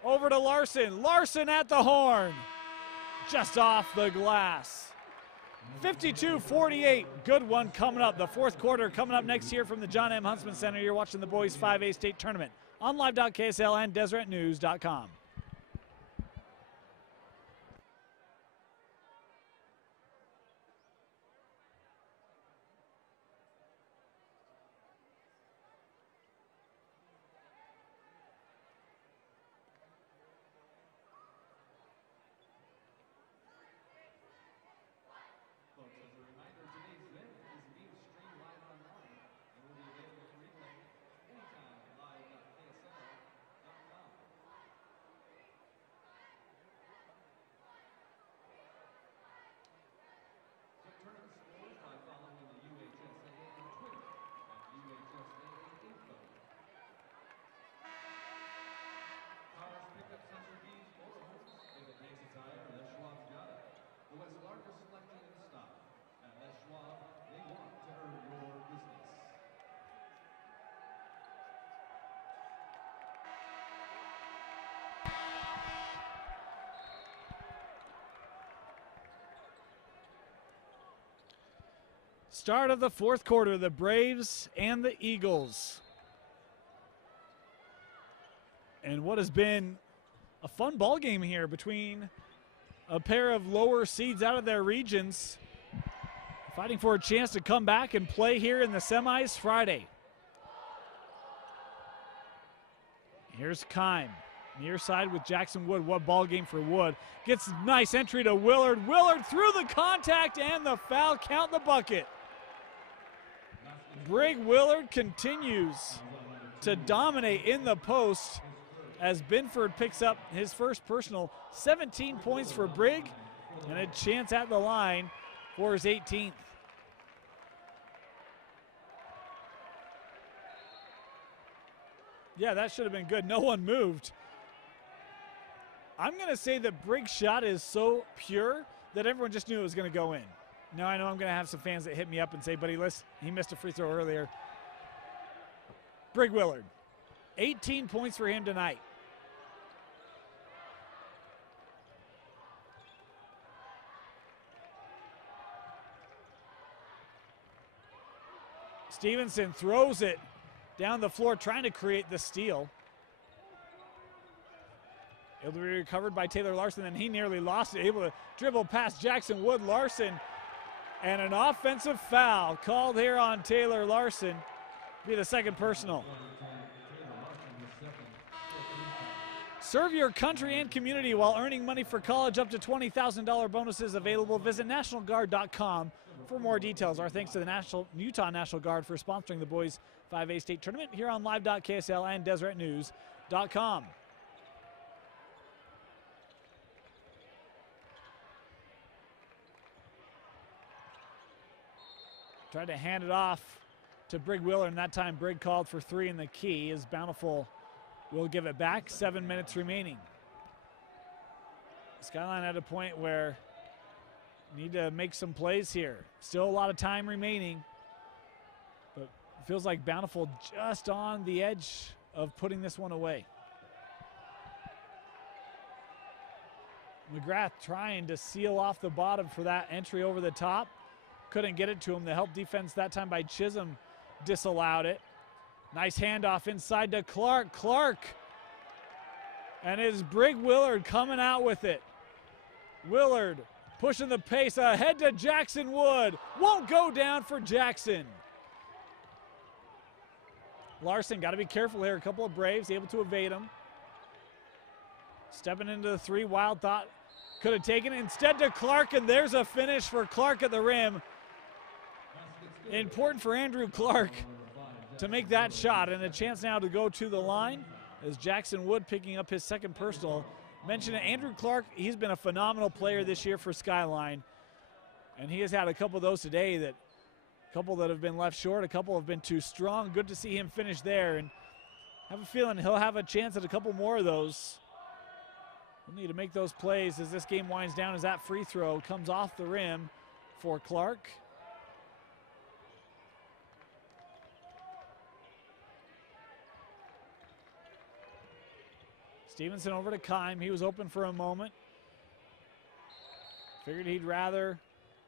Over to Larson. Larson at the horn. Just off the glass. 52-48. Good one coming up. The fourth quarter coming up next here from the John M. Huntsman Center. You're watching the boys 5A state tournament on live.ksl and deseretnews.com. Start of the fourth quarter, the Braves and the Eagles. And what has been a fun ball game here between a pair of lower seeds out of their regions, fighting for a chance to come back and play here in the semis Friday. Here's Kime, near side with Jackson Wood. What ball game for Wood. Gets nice entry to Willard. Willard through the contact and the foul. Count the bucket. Brig Willard continues to dominate in the post as Binford picks up his first personal. 17 points for Brig and a chance at the line for his 18th. Yeah, that should have been good. No one moved. I'm going to say that Brig's shot is so pure that everyone just knew it was going to go in. Now I know I'm going to have some fans that hit me up and say, but he missed a free throw earlier. Brig Willard, 18 points for him tonight. Stevenson throws it down the floor, trying to create the steal. Able to be recovered by Taylor Larson, and he nearly lost it. Able to dribble past Jackson Wood. Larson, and an offensive foul called here on Taylor Larson. Be the second personal. Serve your country and community while earning money for college. Up to $20,000 bonuses available. Visit NationalGuard.com for more details. Our thanks to the Utah National Guard for sponsoring the boys 5A state tournament here on live.ksl and deseretnews.com. Tried to hand it off to Brig Willard, and that time Brig called for three in the key as Bountiful will give it back. 7 minutes remaining. Skyline at a point where need to make some plays here. Still a lot of time remaining, but it feels like Bountiful just on the edge of putting this one away. McGrath trying to seal off the bottom for that entry over the top. Couldn't get it to him. The help defense that time by Chisholm disallowed it. Nice handoff inside to Clark. Clark. And it's Brig Willard coming out with it. Willard pushing the pace ahead to Jackson Wood. Won't go down for Jackson. Larson got to be careful here. A couple of Braves able to evade him. Stepping into the three. Wild thought could have taken it. Instead to Clark, and there's a finish for Clark at the rim. Important for Andrew Clark to make that shot, and a chance now to go to the line as Jackson Wood picking up his second personal. Mentioned Andrew Clark, he's been a phenomenal player this year for Skyline, and he has had a couple of those today, a couple that have been left short, a couple have been too strong. Good to see him finish there, and have a feeling he'll have a chance at a couple more of those. We'll need to make those plays as this game winds down, as that free throw comes off the rim for Clark. Stevenson over to Kime. He was open for a moment. Figured he'd rather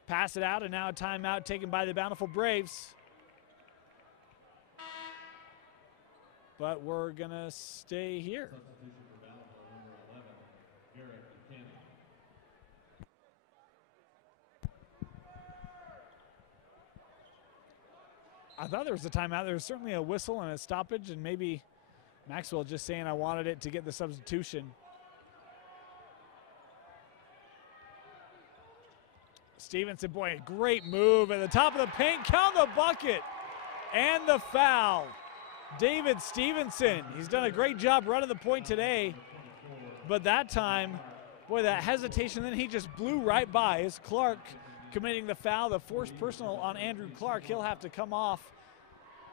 pass it out, and now a timeout taken by the Bountiful Braves. But we're going to stay here. I thought there was a timeout. There was certainly a whistle and a stoppage, and maybe Maxwell just saying I wanted it to get the substitution. Stevenson, boy, a great move at the top of the paint. Count the bucket and the foul. David Stevenson, he's done a great job running the point today, but that time, boy, that hesitation, then he just blew right by as Clark committing the foul, the forced personal on Andrew Clark. He'll have to come off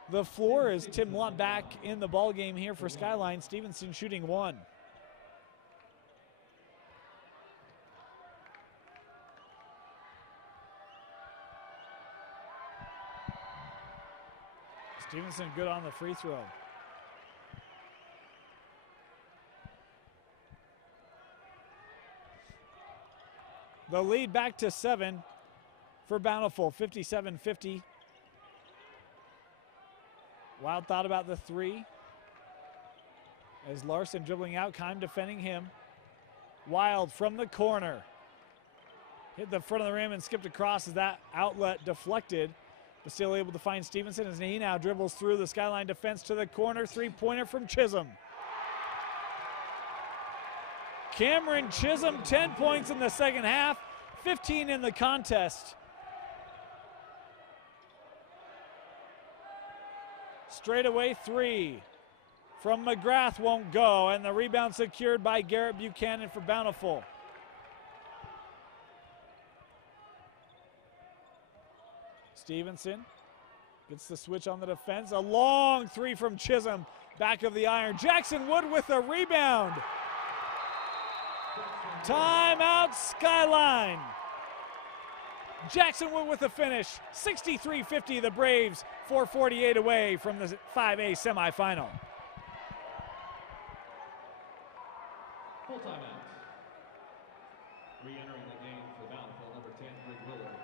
the floor as Tim Lunt back in the ball game here for Skyline. Stevenson shooting one. Stevenson good on the free throw. The lead back to 7 for Bountiful, 57-50. Wild thought about the three. As Larson dribbling out, Keim defending him. Wild from the corner. Hit the front of the rim and skipped across as that outlet deflected, but still able to find Stevenson as he now dribbles through the Skyline defense to the corner. Three-pointer from Chisholm. Cameron Chisholm, 10 points in the second half, 15 in the contest. Straightaway three from McGrath won't go, and the rebound secured by Garrett Buchanan for Bountiful. Stevenson gets the switch on the defense. A long three from Chisholm, back of the iron. Jackson Wood with a rebound. Timeout, Skyline. Jackson Wood with the finish. 63-50, the Braves, 4:48 away from the 5A semifinal. Full timeout. Re-entering the game for Bountiful, number 10, Greg Willard.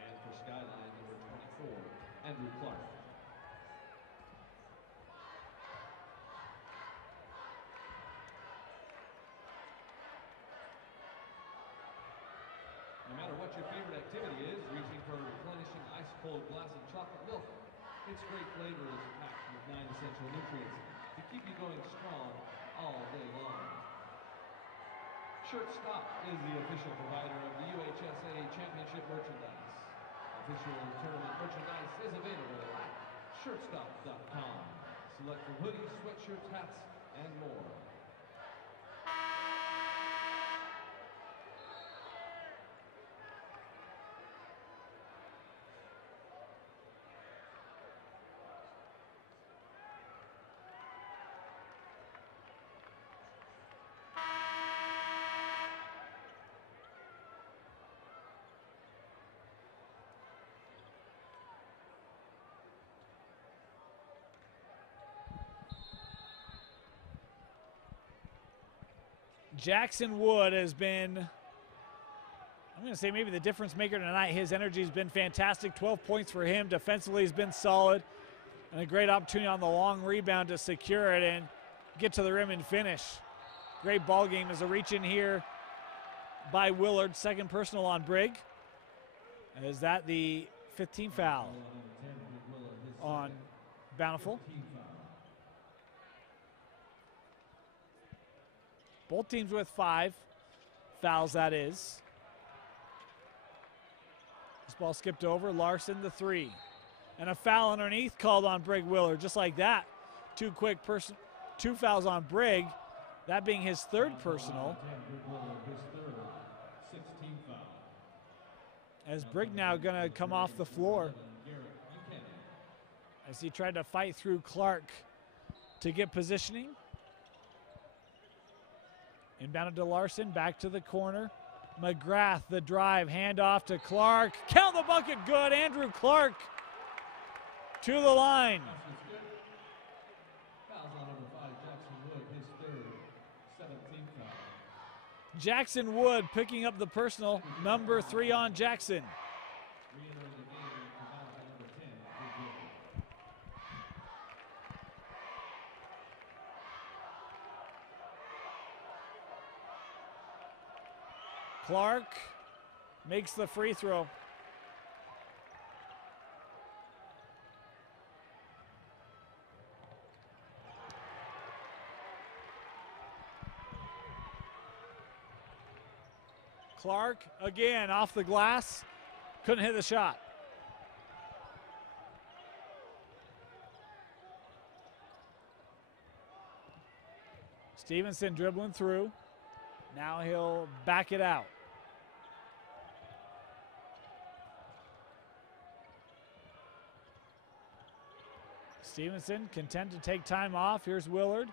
And for Skyline, number 24, Andrew Clark. No matter what your favorite activity is, reaching for a replenishing ice-cold glass of chocolate milk. Its great flavor is packed with 9 essential nutrients to keep you going strong all day long. Shirt Stop is the official provider of the UHSAA Championship merchandise. Official tournament merchandise is available at shirtstop.com. Select from hoodies, sweatshirts, hats, and more. Jackson Wood has been, I'm going to say maybe the difference maker tonight. His energy has been fantastic. 12 points for him. Defensively has been solid. And a great opportunity on the long rebound to secure it and get to the rim and finish. Great ball game as a reach in here by Willard. Second personal on Brigg. Is that the 15th foul on Bountiful? Both teams with 5 fouls, that is. This ball skipped over. Larson, the 3. And a foul underneath called on Brigg Willard. Just like that. 2 fouls on Brigg. That being his 3rd personal. As Brigg now going to come off the floor. As he tried to fight through Clark to get positioning. Inbounded to Larson, back to the corner. McGrath, the drive, handoff to Clark. Count the bucket, good. Andrew Clark to the line. Jackson Wood picking up the personal, number 3 on Jackson. Clark makes the free throw. Clark again off the glass, couldn't hit the shot. Stevenson dribbling through. Now he'll back it out. Stevenson content to take time off. Here's Willard.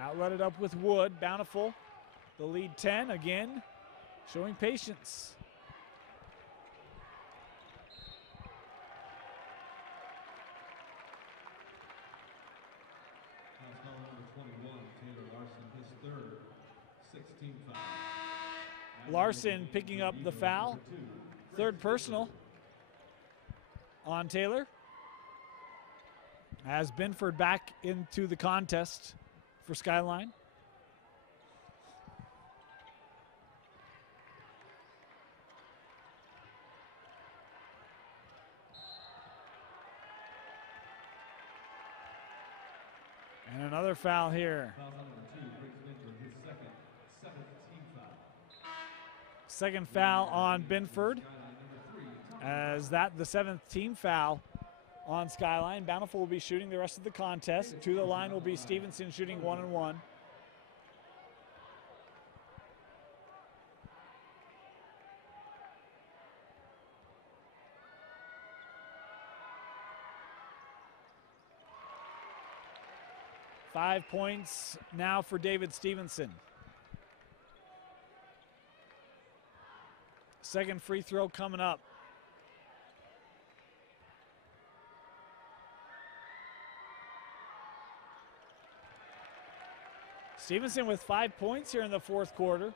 Outletted up with Wood. Bountiful, the lead 10 again, showing patience. Larson picking up the foul. 3rd personal on Taylor. As Binford back into the contest for Skyline. And another foul here. Foul number 2 brings Binford his seventh team foul. Second foul on Binford. As that the 7th team foul on Skyline. Bountiful will be shooting the rest of the contest. To the line will be Stevenson shooting 1-1. Five points now for David Stevenson. Second free throw coming up. Stevenson with 5 points here in the fourth quarter.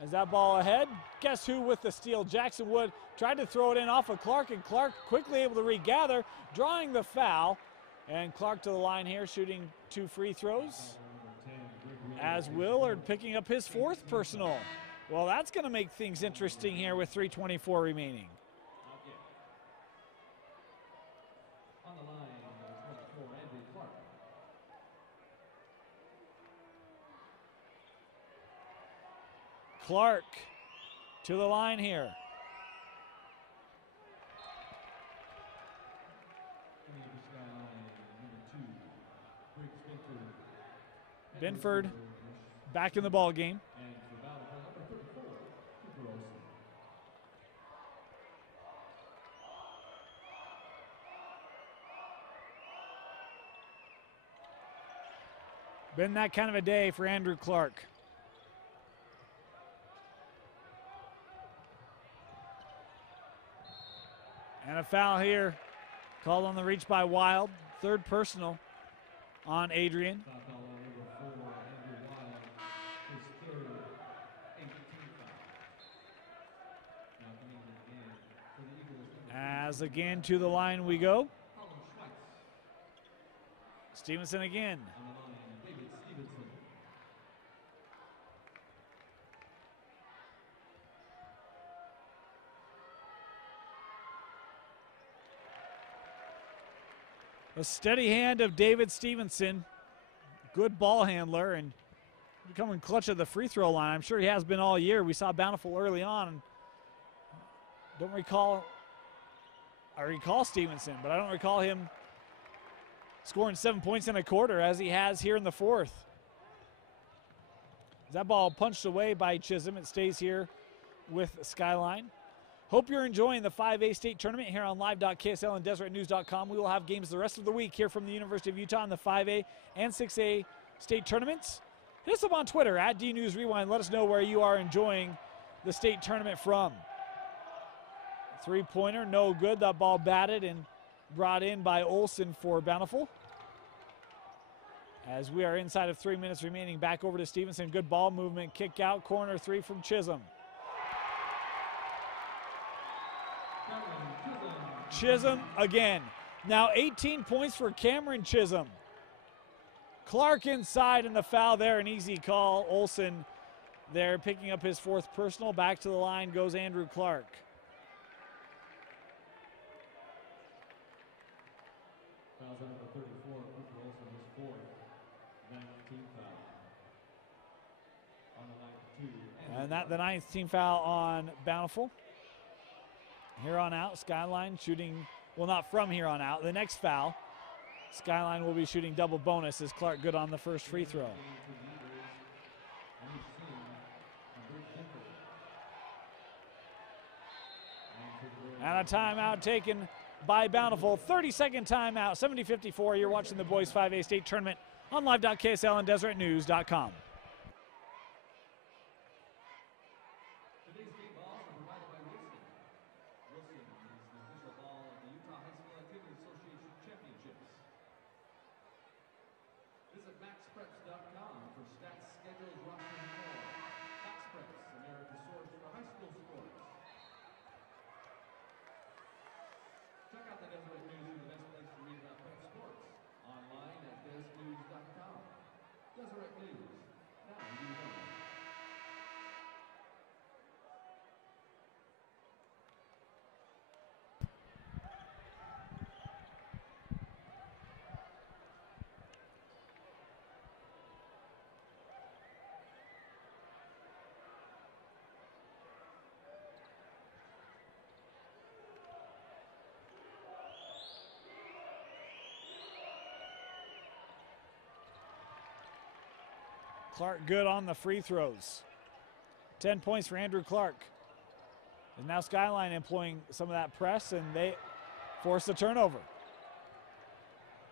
As that ball ahead, guess who with the steal? Jackson Wood tried to throw it in off of Clark, and Clark quickly able to regather, drawing the foul. And Clark to the line here, shooting 2 free throws. As Willard picking up his 4th personal. Well, that's going to make things interesting here with 3:24 remaining. On the line, number 24, Andrew Clark. Clark to the line here. Binford back in the ball game. Been that kind of a day for Andrew Clark. And a foul here called on the reach by Wild. 3rd personal on Adrian. As again to the line we go. Stevenson again. A steady hand of David Stevenson. Good ball handler and becoming clutch at the free throw line. I'm sure he has been all year. We saw Bountiful early on. I recall Stevenson, but I don't recall him scoring 7 points in a quarter as he has here in the 4th. That ball punched away by Chisholm. It stays here with Skyline. Hope you're enjoying the 5A state tournament here on live.ksl and DeseretNews.com. We will have games the rest of the week here from the University of Utah in the 5A and 6A state tournaments. Hit us up on Twitter at DNewsRewind. Let us know where you are enjoying the state tournament from. 3-pointer, no good. That ball batted and brought in by Olsen for Bountiful. As we are inside of 3 minutes remaining, back over to Stevenson. Good ball movement, kick out, corner 3 from Chisholm. Chisholm again. Now 18 points for Cameron Chisholm. Clark inside and the foul there, an easy call. Olsen there picking up his 4th personal. Back to the line goes Andrew Clark. Fouls out number 34, Cooper Olsen, his 4th, 19th foul. On the line 2. And that the 9th team foul on Bountiful. Here on out, Skyline shooting, well, not from here on out. The next foul, Skyline will be shooting double bonus as Clark good on the first free throw. And a timeout taken by Bountiful. 30-second timeout, 70-54. You're watching the boys 5A state tournament on live.ksl and DeseretNews.com. Today's game balls are provided by Wilson. Wilson is the official ball of the Utah High School Activity Association Championships. Visit MaxPreps.com for stats, schedules, roster, and more. MaxPreps, America's source for high school sports. Check out the Deseret News, the best place to read about Clark good on the free throws. 10 points for Andrew Clark. And now Skyline employing some of that press, and they force a turnover.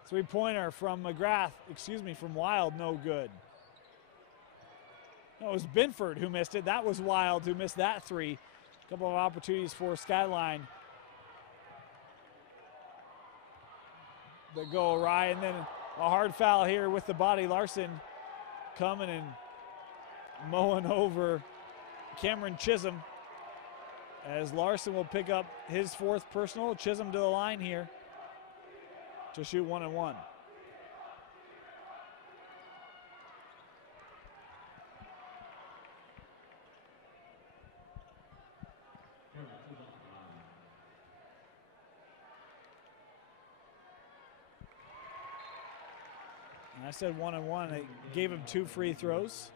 Three-pointer from from Wild, no good. No, it was Binford who missed it. That was Wild who missed that three. A couple of opportunities for Skyline that go awry, and then a hard foul here with the body. Larson coming and mowing over Cameron Chisholm, as Larson will pick up his fourth personal. Chisholm to the line here to shoot 1 and 1. And I said 1 and 1. They gave him 2 free throws,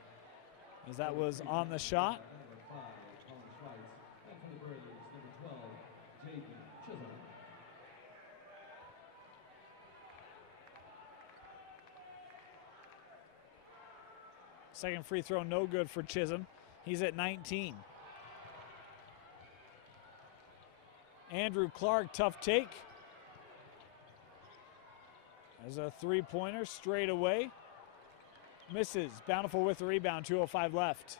as that was on the shot. Second free throw, no good for Chisholm. He's at 19. Andrew Clark, tough take. As a three-pointer straight away. Misses. Bountiful with the rebound, 2:05 left.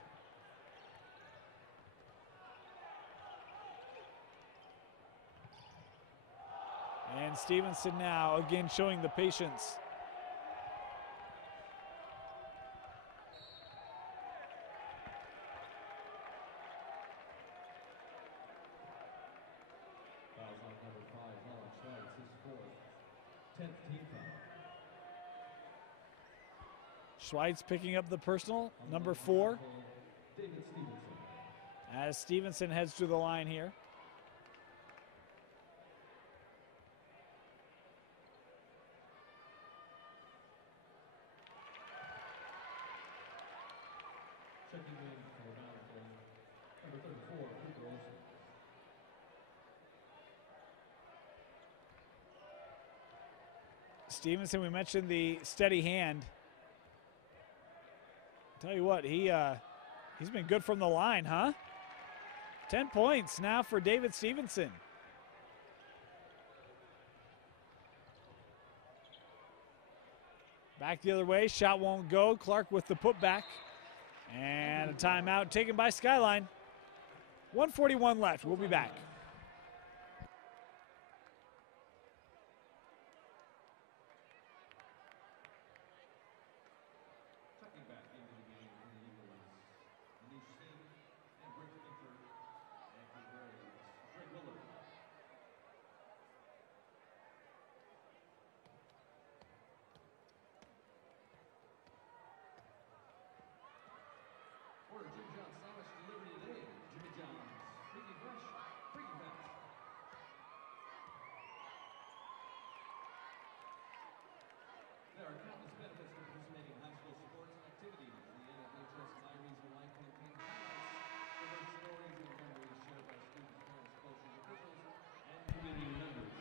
And Stevenson now again showing the patience. Schweitz picking up the personal, number 4. As Stevenson heads to the line here. Stevenson, we mentioned the steady hand. Tell you what, he's been good from the line, huh? 10 points now for David Stevenson. Back the other way, shot won't go. Clark with the putback. And a timeout taken by Skyline. 1:41 left, we'll be back.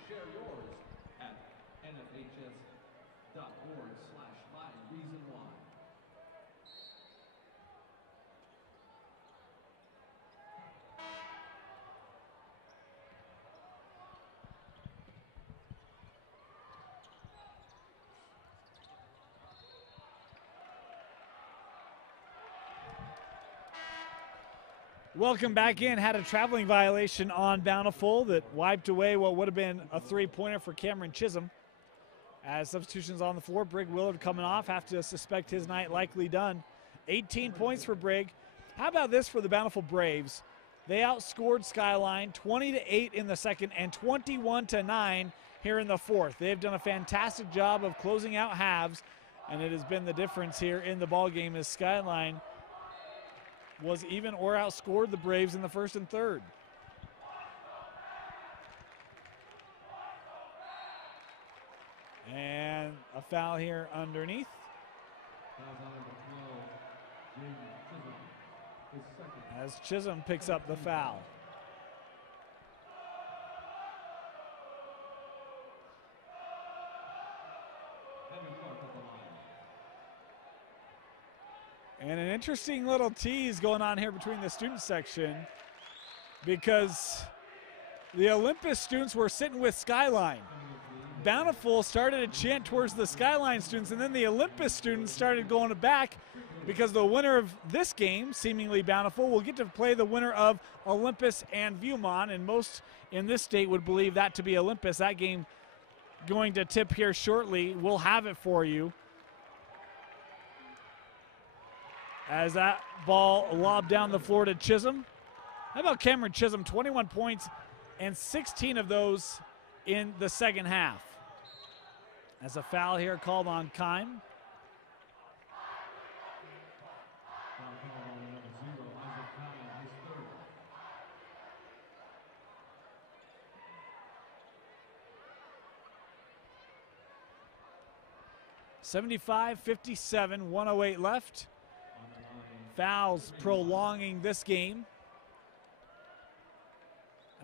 Share yours at nfhs.org/myreasonwhy. Welcome back in. Had a traveling violation on Bountiful that wiped away what would have been a three-pointer for Cameron Chisholm. As substitutions on the floor, Brig Willard coming off. Have to suspect his night likely done. 18 points for Brig. How about this for the Bountiful Braves? They outscored Skyline 20-8 in the second and 21-9 here in the fourth. They've done a fantastic job of closing out halves, and it has been the difference here in the ballgame as Skyline was even or outscored the Braves in the first and third. And a foul here underneath. As Chisholm picks up the foul. And an interesting little tease going on here between the student section, because the Olympus students were sitting with Skyline. Bountiful started a chant towards the Skyline students, and then the Olympus students started going back, because the winner of this game, seemingly Bountiful, will get to play the winner of Olympus and Viewmont, and most in this state would believe that to be Olympus. That game going to tip here shortly. We'll have it for you. As that ball lobbed down the floor to Chisholm. How about Cameron Chisholm? 21 points and 16 of those in the second half. As a foul here called on Keim. (75-57), 1:08 left. Fouls prolonging this game.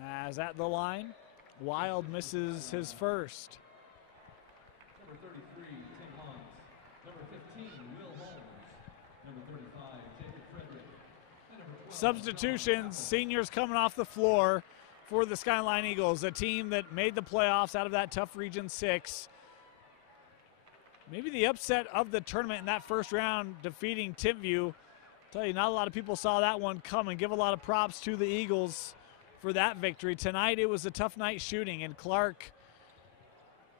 As at the line, Wild misses his first. Number 33, Tim Hans. Number 15, Will Holmes. Number 35, Jacob Frederick. And number 12, Substitutions, seniors coming off the floor for the Skyline Eagles, a team that made the playoffs out of that tough Region 6. Maybe the upset of the tournament in that first round, defeating Timpview. Tell you, not a lot of people saw that one come, and give a lot of props to the Eagles for that victory. Tonight it was a tough night shooting, and Clark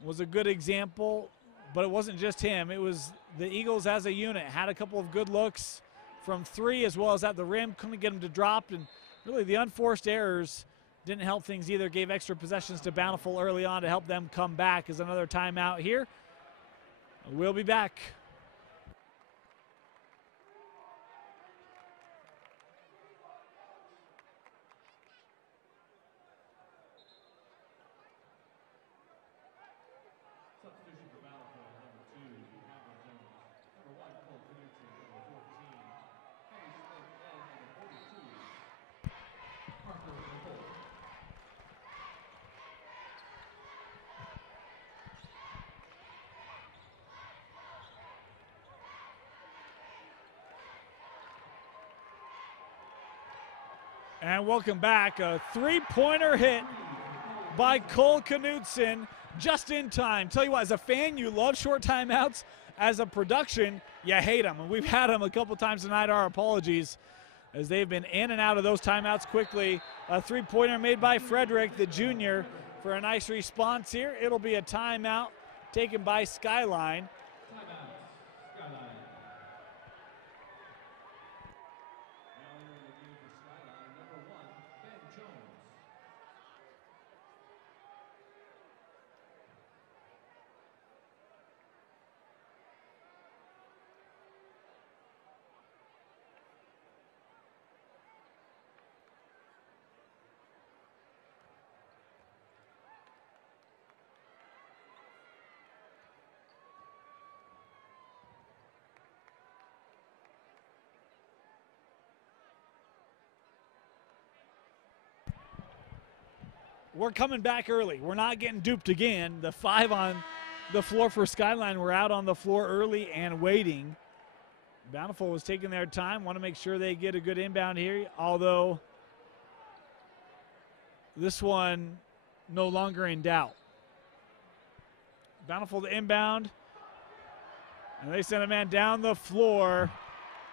was a good example, but it wasn't just him. It was the Eagles as a unit. Had a couple of good looks from three as well as at the rim. Couldn't get them to drop, and really the unforced errors didn't help things either. Gave extra possessions to Bountiful early on to help them come back. As another timeout here. We'll be back. substitution for Bountiful, number 2, Cameron Jones. Number 1, Cole Knudsen. Number 14, Henry Smith. And number 42, Parker Nicole. And welcome back. A three-pointer hit by Cole Knudsen just in time. Tell you what, as a fan, you love short timeouts. As a production, you hate them. And we've had them a couple times tonight. Our apologies, as they've been in and out of those timeouts quickly. A three-pointer made by Frederick, the junior, for a nice response here. It'll be a timeout taken by Skyline. Timeout, Skyline. Now entering the game for Skyline, number 1, Ben Jones. We're coming back early. We're not getting duped again. The 5 on the floor for Skyline were out on the floor early and waiting. Bountiful was taking their time. Want to make sure they get a good inbound here, although this one no longer in doubt. Bountiful to inbound. And they sent a man down the floor.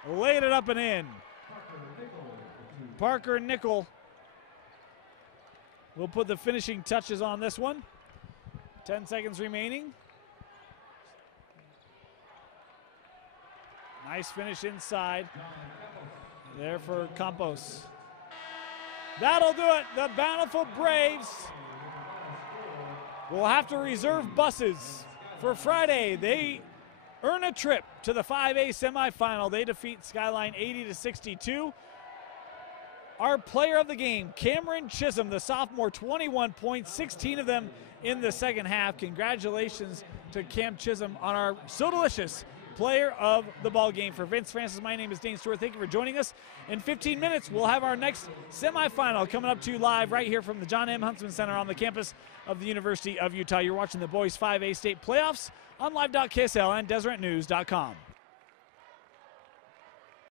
Laid it up and in. Parker Nickel will put the finishing touches on this one. 10 seconds remaining. Nice finish inside. There for Campos. That'll do it. The Bountiful Braves will have to reserve buses for Friday. They earn a trip to the 5A semifinal. They defeat Skyline 80-62. Our player of the game, Cameron Chisholm, the sophomore, 21 points, 16 of them in the second half. Congratulations to Cam Chisholm on our So Delicious player of the ball game. For Vince Francis, my name is Dane Stewart. Thank you for joining us. In 15 minutes, we'll have our next semifinal coming up to you live right here from the John M. Huntsman Center on the campus of the University of Utah. You're watching the boys 5A state playoffs on live.ksl and DeseretNews.com.